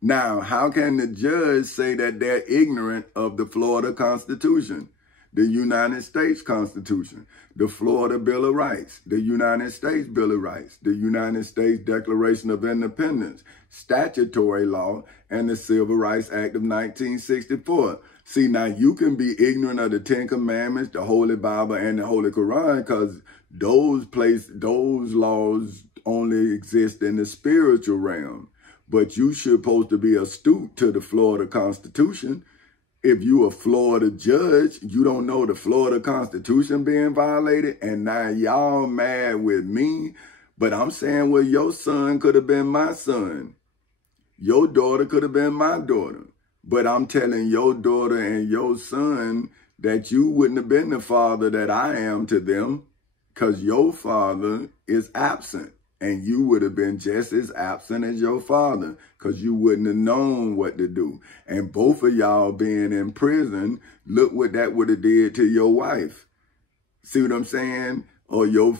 Now, how can the judge say that they're ignorant of the Florida Constitution, the United States Constitution, the Florida Bill of Rights, the United States Bill of Rights, the United States Declaration of Independence, statutory law, and the Civil Rights Act of 1964? See, now you can be ignorant of the Ten Commandments, the Holy Bible, and the Holy Quran, because those laws only exist in the spiritual realm. But you supposed to be astute to the Florida Constitution. If you a Florida judge, you don't know the Florida Constitution being violated, and now y'all mad with me. But I'm saying, well, your son could have been my son. Your daughter could have been my daughter. But I'm telling your daughter and your son that you wouldn't have been the father that I am to them, because your father is absent. And you would have been just as absent as your father, because you wouldn't have known what to do. And both of y'all being in prison, look what that would have did to your wife. See what I'm saying? Or your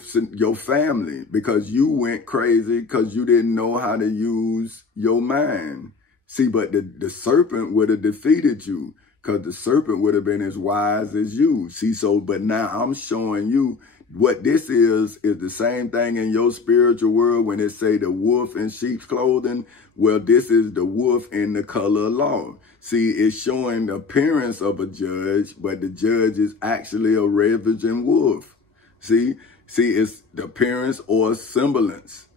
family, because you went crazy because you didn't know how to use your mind. See, but the serpent would have defeated you, because the serpent would have been as wise as you. See, so, but now I'm showing you what this is the same thing in your spiritual world when it say the wolf in sheep's clothing. Well, this is the wolf in the color of law. See, it's showing the appearance of a judge, but the judge is actually a ravaging wolf. See, it's the appearance or semblance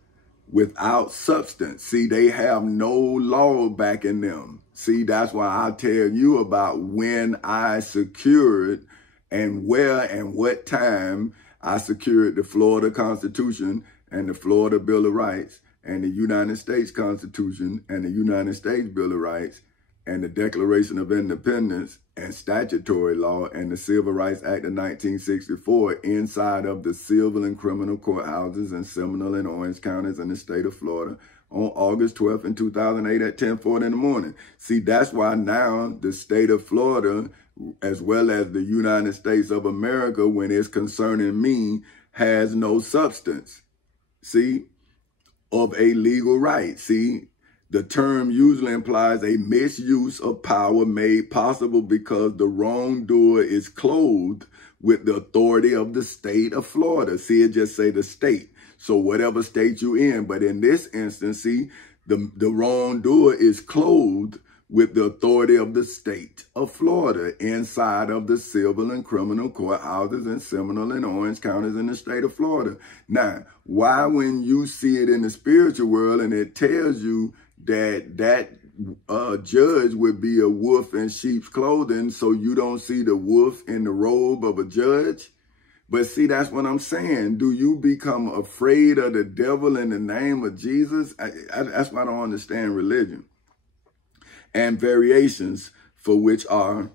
without substance. See, they have no law backing them. See, that's why I tell you about when I secured and where and what time I secured the Florida Constitution and the Florida Bill of Rights and the United States Constitution and the United States Bill of Rights and the Declaration of Independence and statutory law and the Civil Rights Act of 1964 inside of the civil and criminal courthouses in Seminole and Orange counties in the state of Florida on August 12th in 2008 at 10:40 in the morning. See, that's why now the state of Florida, as well as the United States of America, when it's concerning me, has no substance, see, of a legal right. See, the term usually implies a misuse of power made possible because the wrongdoer is clothed with the authority of the state of Florida. See, it just say the state. So whatever state you in, but in this instance, see, the wrongdoer is clothed with the authority of the state of Florida inside of the civil and criminal courthouses in Seminole and Orange counties in the state of Florida. Now, why when you see it in the spiritual world and it tells you that judge would be a wolf in sheep's clothing, so you don't see the wolf in the robe of a judge? But see, that's what I'm saying. Do you become afraid of the devil in the name of Jesus? That's why I don't understand religion. And variations for which are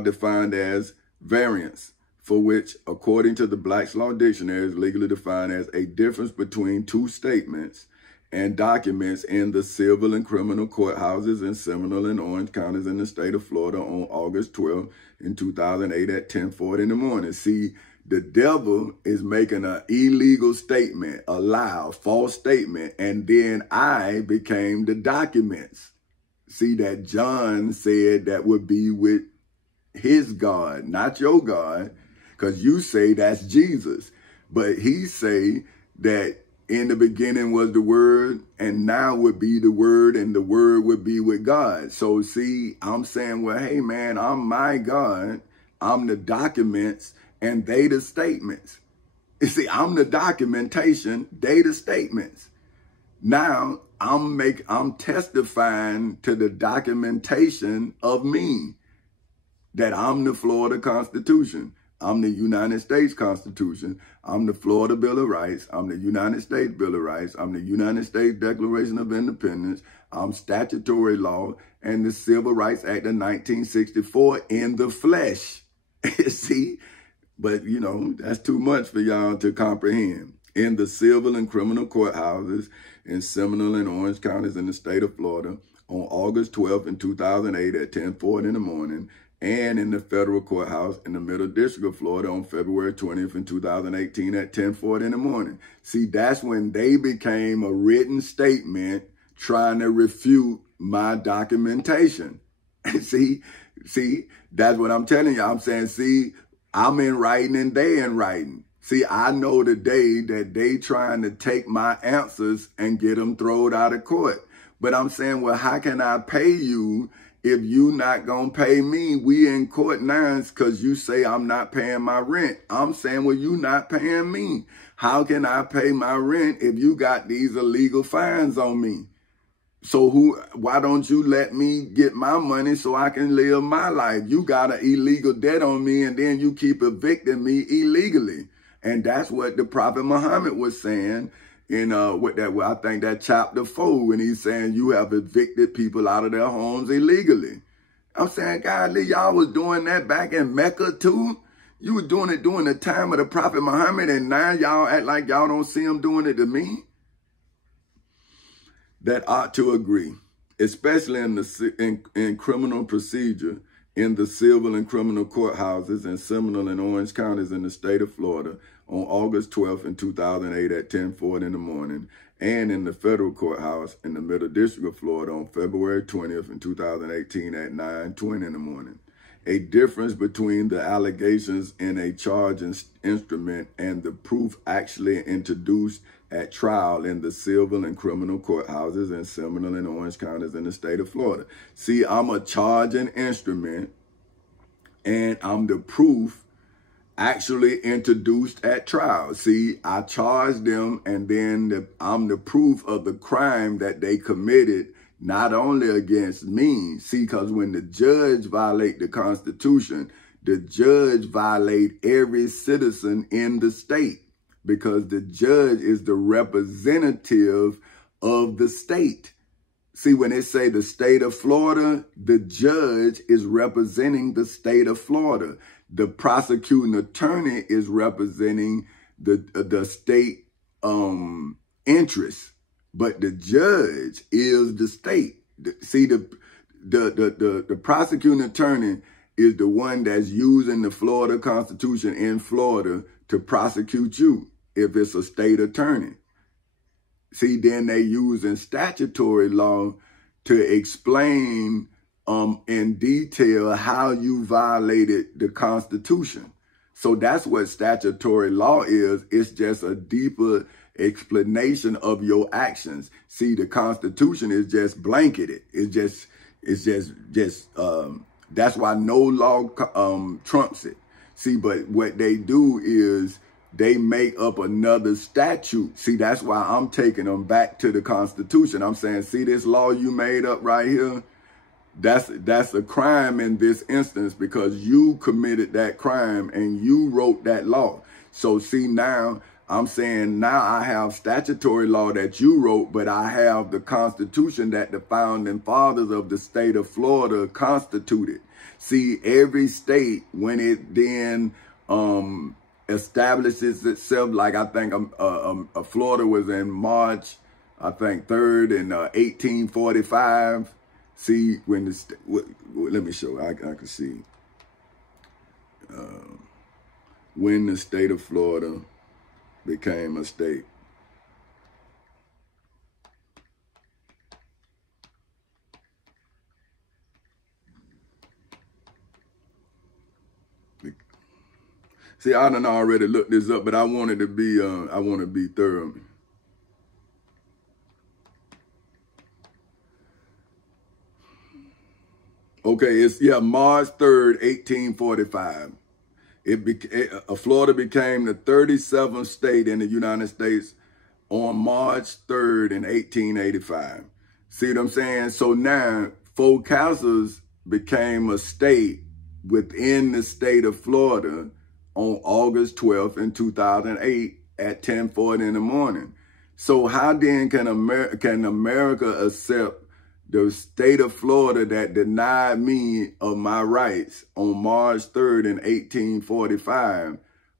defined as variance, for which, according to the Black's Law Dictionary, is legally defined as a difference between two statements and documents in the civil and criminal courthouses in Seminole and Orange counties in the state of Florida on August 12 in 2008 at 10:40 in the morning. See, the devil is making an illegal statement, a lie, a false statement, and then I became the documents. See, that John said that would be with his God, not your God, because you say that's Jesus. But he say that in the beginning was the Word, and now would be the Word, and the Word would be with God. So see, I'm saying, well, hey, man, I'm my God. I'm the documents, and they the statements. You see, I'm the documentation, they the statements. Now, I'm testifying to the documentation of me, that I'm the Florida Constitution. I'm the United States Constitution. I'm the Florida Bill of Rights. I'm the United States Bill of Rights. I'm the United States Declaration of Independence. I'm statutory law and the Civil Rights Act of 1964 in the flesh. See? But, you know, that's too much for y'all to comprehend. In the civil and criminal courthouses in Seminole and Orange counties in the state of Florida on August 12th in 2008 at 10:40 in the morning, and in the federal courthouse in the Middle District of Florida on February 20th in 2018 at 10:40 in the morning. See, that's when they became a written statement trying to refute my documentation. see, that's what I'm telling you. I'm saying, see, I'm in writing and they in writing. See, I know the day that they trying to take my answers and get them thrown out of court. But I'm saying, well, how can I pay you if you not gonna pay me? We in court now because you say I'm not paying my rent. I'm saying, well, you not paying me. How can I pay my rent if you got these illegal fines on me? So why don't you let me get my money so I can live my life? You got an illegal debt on me and then you keep evicting me illegally. And that's what the Prophet Muhammad was saying in I think that chapter 4, when he's saying you have evicted people out of their homes illegally. I'm saying, godly, y'all was doing that back in Mecca too. You were doing it during the time of the Prophet Muhammad, and now y'all act like y'all don't see him doing it to me. That ought to agree, especially in criminal procedure in the civil and criminal courthouses in Seminole and Orange counties in the state of Florida on August 12th in 2008 at 10:40 in the morning, and in the federal courthouse in the Middle District of Florida on February 20th in 2018 at 9:20 in the morning. A difference between the allegations in a charge instrument and the proof actually introduced at trial in the civil and criminal courthouses in Seminole and Orange counties in the state of Florida. See, I'm a charging instrument and I'm the proof actually introduced at trial. See, I charged them and then I'm the proof of the crime that they committed, not only against me. See, because when the judge violate the Constitution, the judge violate every citizen in the state, because the judge is the representative of the state. See, when they say the state of Florida, the judge is representing the state of Florida. The prosecuting attorney is representing the state interest, but the judge is the state. See, the prosecuting attorney is the one that's using the Florida Constitution in Florida to prosecute you if it's a state attorney. See, then they using statutory law to explain in detail how you violated the Constitution. So that's what statutory law is. It's just a deeper explanation of your actions. See, the Constitution is just blanketed. It's just that's why no law trumps it. See, but what they do is they make up another statute. See, that's why I'm taking them back to the Constitution. I'm saying, see this law you made up right here? That's a crime in this instance, because you committed that crime and you wrote that law. So see, now I'm saying, now I have statutory law that you wrote, but I have the Constitution that the founding fathers of the state of Florida constituted. See, every state, when it then establishes itself, like I think Florida was in March, I think 3rd in 1845. See, when the let me show, I can see when the state of Florida became a state. See, I done already looked this up, but I wanted to be, I want to be thorough. Okay, it's, March 3rd, 1845. Florida became the 37th state in the United States on March 3rd in 1885. See what I'm saying? So now, Fort Casas became a state within the state of Florida on August 12th in 2008 at 10:40 in the morning. So how then can America accept the state of Florida that denied me of my rights on March 3rd in 1845,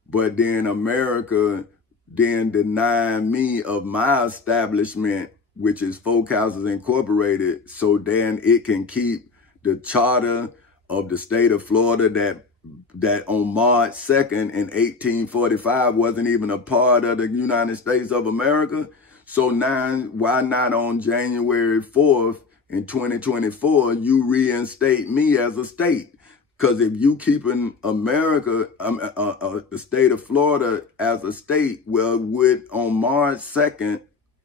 but then America then denied me of my establishment, which is Fort Casas Incorporated, so then it can keep the charter of the state of Florida that on March 2nd in 1845 wasn't even a part of the United States of America. So now, why not on January 4th in 2024, you reinstate me as a state? Because if you keeping America, the state of Florida as a state, well, on March 2nd,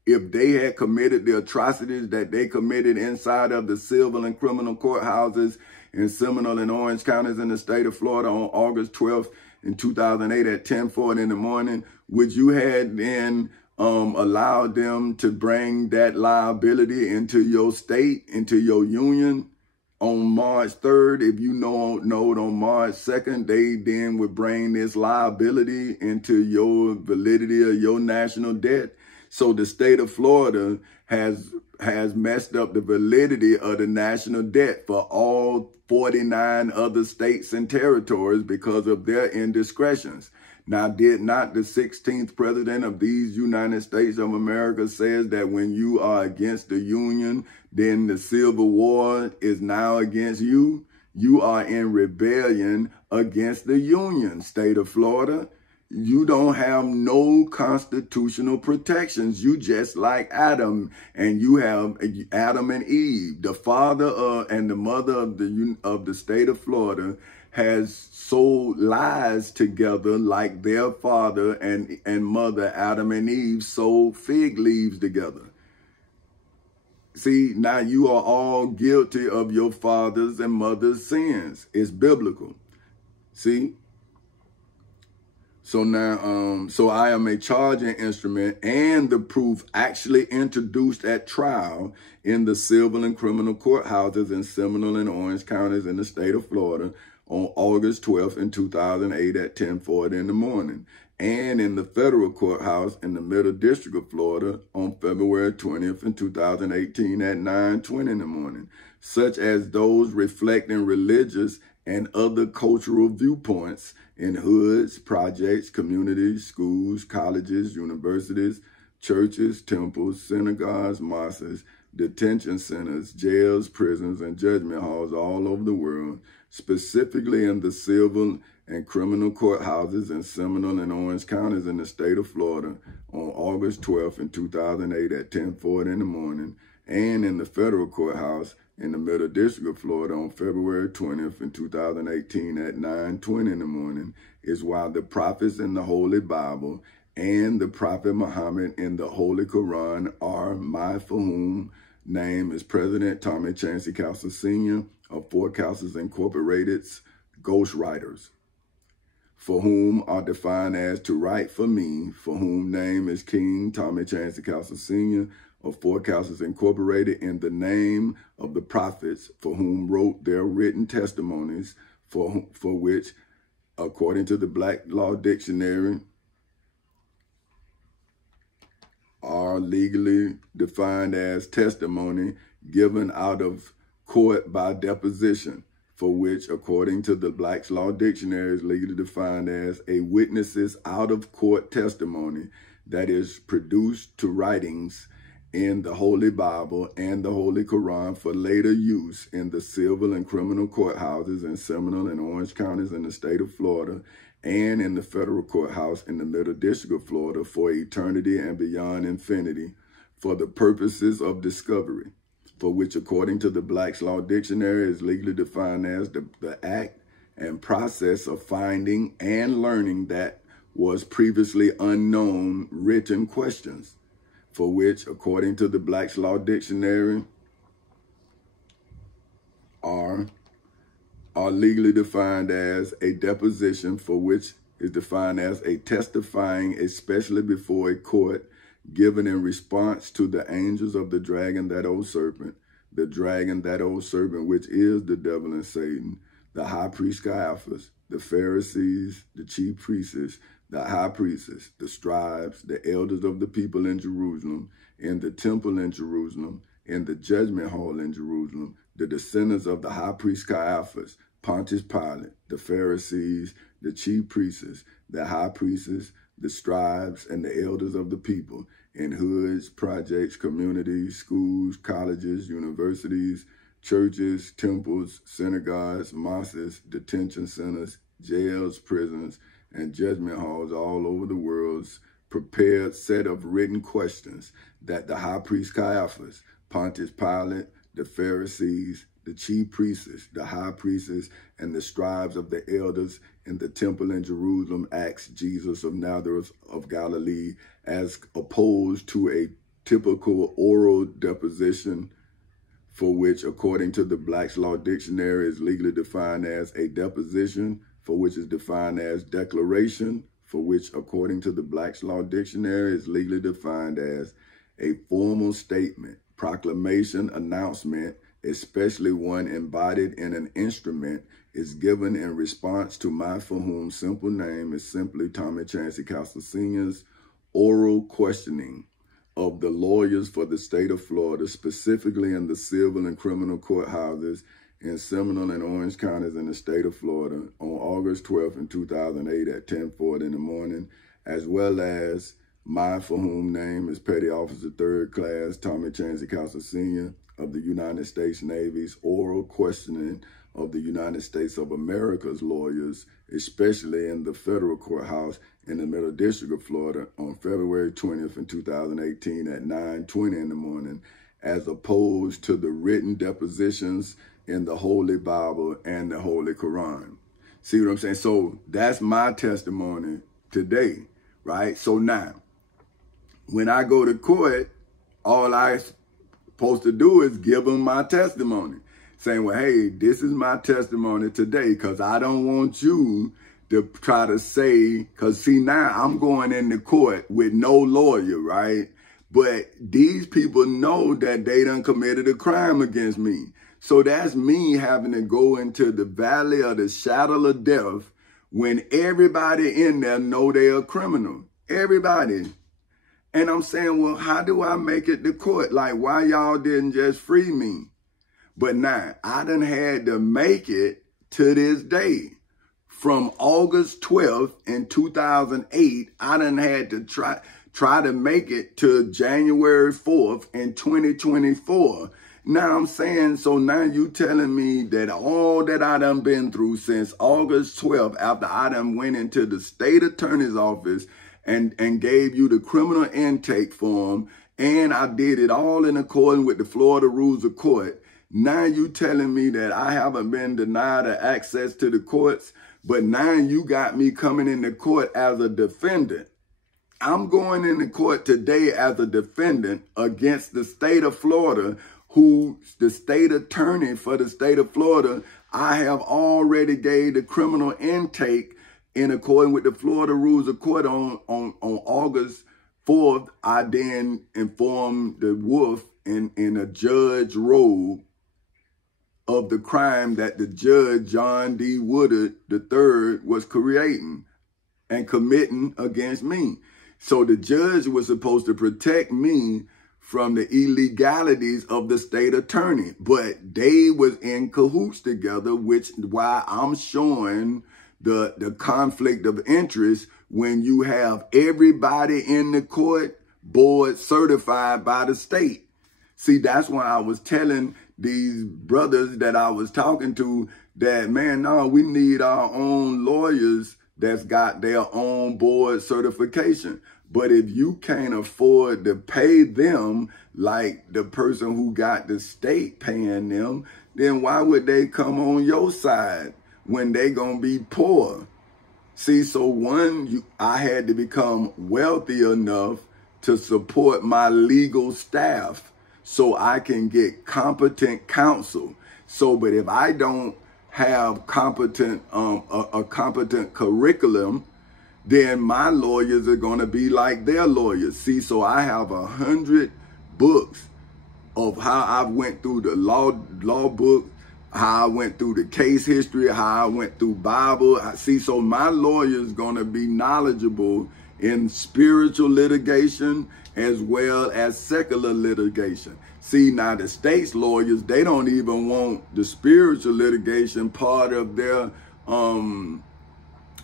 if they had committed the atrocities that they committed inside of the civil and criminal courthouses in Seminole and Orange counties in the state of Florida on August 12th in 2008 at 10:40 in the morning, would you had then allowed them to bring that liability into your state, into your union on March 3rd? If you know on March 2nd, they then would bring this liability into your validity of your national debt. So the state of Florida has messed up the validity of the national debt for all 49 other states and territories because of their indiscretions. Now, did not the 16th president of these United States of America says that when you are against the Union, then the Civil War is now against you? You are in rebellion against the Union, state of Florida. You don't have no constitutional protections. You just like Adam, and you have Adam and Eve. The father and the mother of the state of Florida has sold lies together like their father and mother, Adam and Eve, sold fig leaves together. See, now you are all guilty of your father's and mother's sins. It's biblical. See? So now, so I am a charging instrument and the proof actually introduced at trial in the civil and criminal courthouses in Seminole and Orange counties in the state of Florida on August 12th in 2008 at 10:40 in the morning, and in the federal courthouse in the Middle District of Florida on February 20th in 2018 at 9:20 in the morning, such as those reflecting religious and other cultural viewpoints in hoods, projects, communities, schools, colleges, universities, churches, temples, synagogues, mosques, detention centers, jails, prisons, and judgment halls all over the world, specifically in the civil and criminal courthouses in Seminole and Orange counties in the state of Florida on August 12th in 2008 at 10:40 in the morning, and in the federal courthouse in the Middle District of Florida on February 20th in 2018 at 9:20 in the morning, is why the prophets in the Holy Bible and the Prophet Muhammad in the Holy Quran are, my for whom name is President Tommy Chancey Castle Sr. of Four Castles Incorporated's ghostwriters, for whom are defined as to write for me, for whom name is King Tommy Chancey Castle Sr. of Four Castles Incorporated, in the name of the prophets for whom wrote their written testimonies, for which, according to the Black Law Dictionary, are legally defined as testimony given out of court by deposition, for which, according to the Black's Law Dictionary, is legally defined as a witness's out-of-court testimony that is produced to writings in the Holy Bible and the Holy Quran for later use in the civil and criminal courthouses in Seminole and Orange counties in the state of Florida, and in the federal courthouse in the Middle District of Florida for eternity and beyond infinity, for the purposes of discovery, for which, according to the Black's Law Dictionary, is legally defined as the act and process of finding and learning that was previously unknown written questions, for which, according to the Black's Law Dictionary, are legally defined as a deposition, for which is defined as a testifying, especially before a court, given in response to the angels of the dragon, that old serpent, which is the devil and Satan, the high priest Caiaphas, the Pharisees, the chief priests, the high priests, the scribes, the elders of the people in Jerusalem, in the temple in Jerusalem, in the judgment hall in Jerusalem, the descendants of the high priest Caiaphas, Pontius Pilate, the Pharisees, the chief priests, the high priests, the scribes, and the elders of the people, in hoods, projects, communities, schools, colleges, universities, churches, temples, synagogues, mosques, detention centers, jails, prisons, and judgment halls all over the world's prepared set of written questions that the high priest Caiaphas, Pontius Pilate, the Pharisees, the chief priests, the high priests, and the scribes of the elders in the temple in Jerusalem asked Jesus of Nazareth of Galilee, as opposed to a typical oral deposition, for which, according to the Black's Law Dictionary, is legally defined as a deposition, for which is defined as declaration, for which, according to the Black's Law Dictionary, is legally defined as a formal statement, proclamation, announcement, especially one embodied in an instrument, is given in response to my for whom simple name is simply Tommy Chancey Castle Sr.'s oral questioning of the lawyers for the state of Florida, specifically in the civil and criminal courthouses in Seminole and Orange counties in the state of Florida on August 12th in 2008 at 10:40 in the morning, as well as my for whom name is Petty Officer 3rd Class Tommy Chancey Castle Sr. of the United States Navy's oral questioning of the United States of America's lawyers, especially in the federal courthouse in the Middle District of Florida on February 20th in 2018 at 9:20 in the morning, as opposed to the written depositions in the Holy Bible and the Holy Quran. See what I'm saying? So that's my testimony today, right? So now, when I go to court, all I'm supposed to do is give them my testimony, saying, well, hey, this is my testimony today, because I don't want you to try to say, because see, now I'm going into court with no lawyer, right? But these people know that they done committed a crime against me. So that's me having to go into the valley of the shadow of death when everybody in there know they're a criminal. Everybody. And I'm saying, well, how do I make it to court? Like, why y'all didn't just free me? But now, I done had to make it to this day. From August 12th in 2008, I done had to try to make it to January 4th in 2024. Now I'm saying, so now you telling me that all that I done been through since August 12th, after I done went into the state attorney's office and gave you the criminal intake form, and I did it all in accordance with the Florida Rules of Court. Now you telling me that I haven't been denied access to the courts, but now you got me coming into court as a defendant. I'm going into court today as a defendant against the state of Florida, who the state attorney for the state of Florida, I have already gave the criminal intake in accordance with the Florida Rules of Court on August 4th. I then informed the wolf in a judge robe of the crime that the judge, John D. Woodard III, was creating and committing against me. So the judge was supposed to protect me from the illegalities of the state attorney, but they was in cahoots together, which why I'm showing the conflict of interest when you have everybody in the court board certified by the state. See, that's why I was telling these brothers that I was talking to that, man, no, we need our own lawyers that's got their own board certification. But if you can't afford to pay them like the person who got the state paying them, then why would they come on your side when they gonna be poor? See, so I had to become wealthy enough to support my legal staff so I can get competent counsel. So, but if I don't have competent, a competent curriculum, then my lawyers are going to be like their lawyers. See, so I have 100 books of how I went through the law book, how I went through the case history, how I went through Bible. See, so my lawyer is going to be knowledgeable in spiritual litigation as well as secular litigation. See, now the state's lawyers, they don't even want the spiritual litigation part of their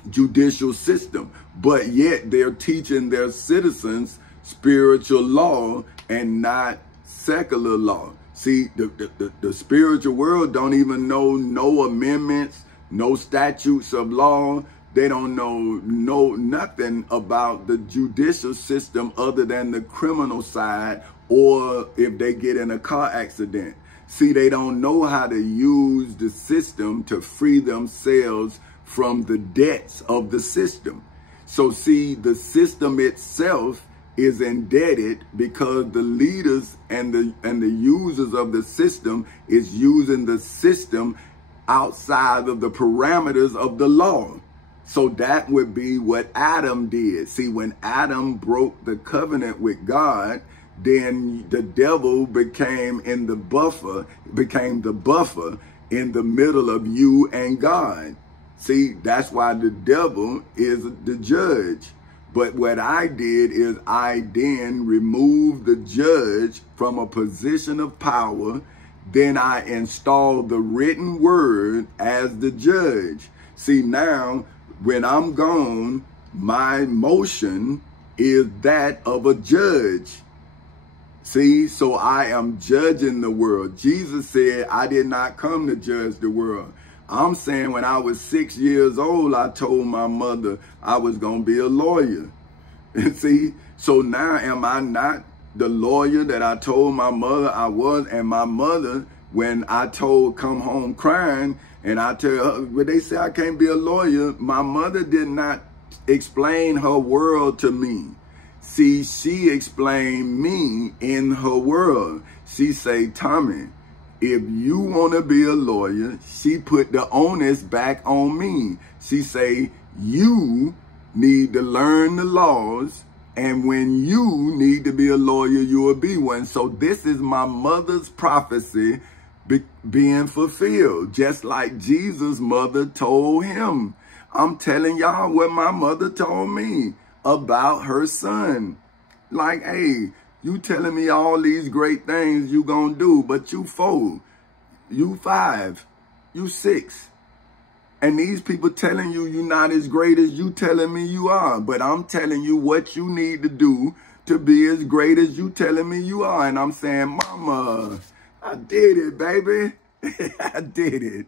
judicial system, but yet they're teaching their citizens spiritual law and not secular law. See, the spiritual world don't even know no amendments, no statutes of law. They don't know nothing about the judicial system other than the criminal side, or if they get in a car accident. See, they don't know how to use the system to free themselves from the debts of the system. So see, the system itself is indebted because the leaders and the users of the system is using the system outside of the parameters of the law. So that would be what Adam did. See, when Adam broke the covenant with God, then the devil became the buffer in the middle of you and God. See, that's why the devil is the judge. But what I did is I then removed the judge from a position of power. Then I installed the written word as the judge. See, now when I'm gone, my motion is that of a judge. See, so I am judging the world. Jesus said, I did not come to judge the world. I'm saying when I was 6 years old, I told my mother I was going to be a lawyer. And see, so now am I not the lawyer that I told my mother I was? And my mother, when I told come home crying, and I tell her, when they say I can't be a lawyer, my mother did not explain her world to me. See, she explained me in her world. She say, Tommy, if you want to be a lawyer, she put the onus back on me. She say, you need to learn the laws And when you need to be a lawyer, you will be one. So this is my mother's prophecy being fulfilled, just like Jesus' mother told him. I'm telling y'all what my mother told me about her son. Like, hey, you telling me all these great things you gonna do, but you 4, you 5, you 6. And these people telling you you're not as great as you telling me you are. But I'm telling you what you need to do to be as great as you telling me you are. And I'm saying, Mama, I did it, baby. I did it.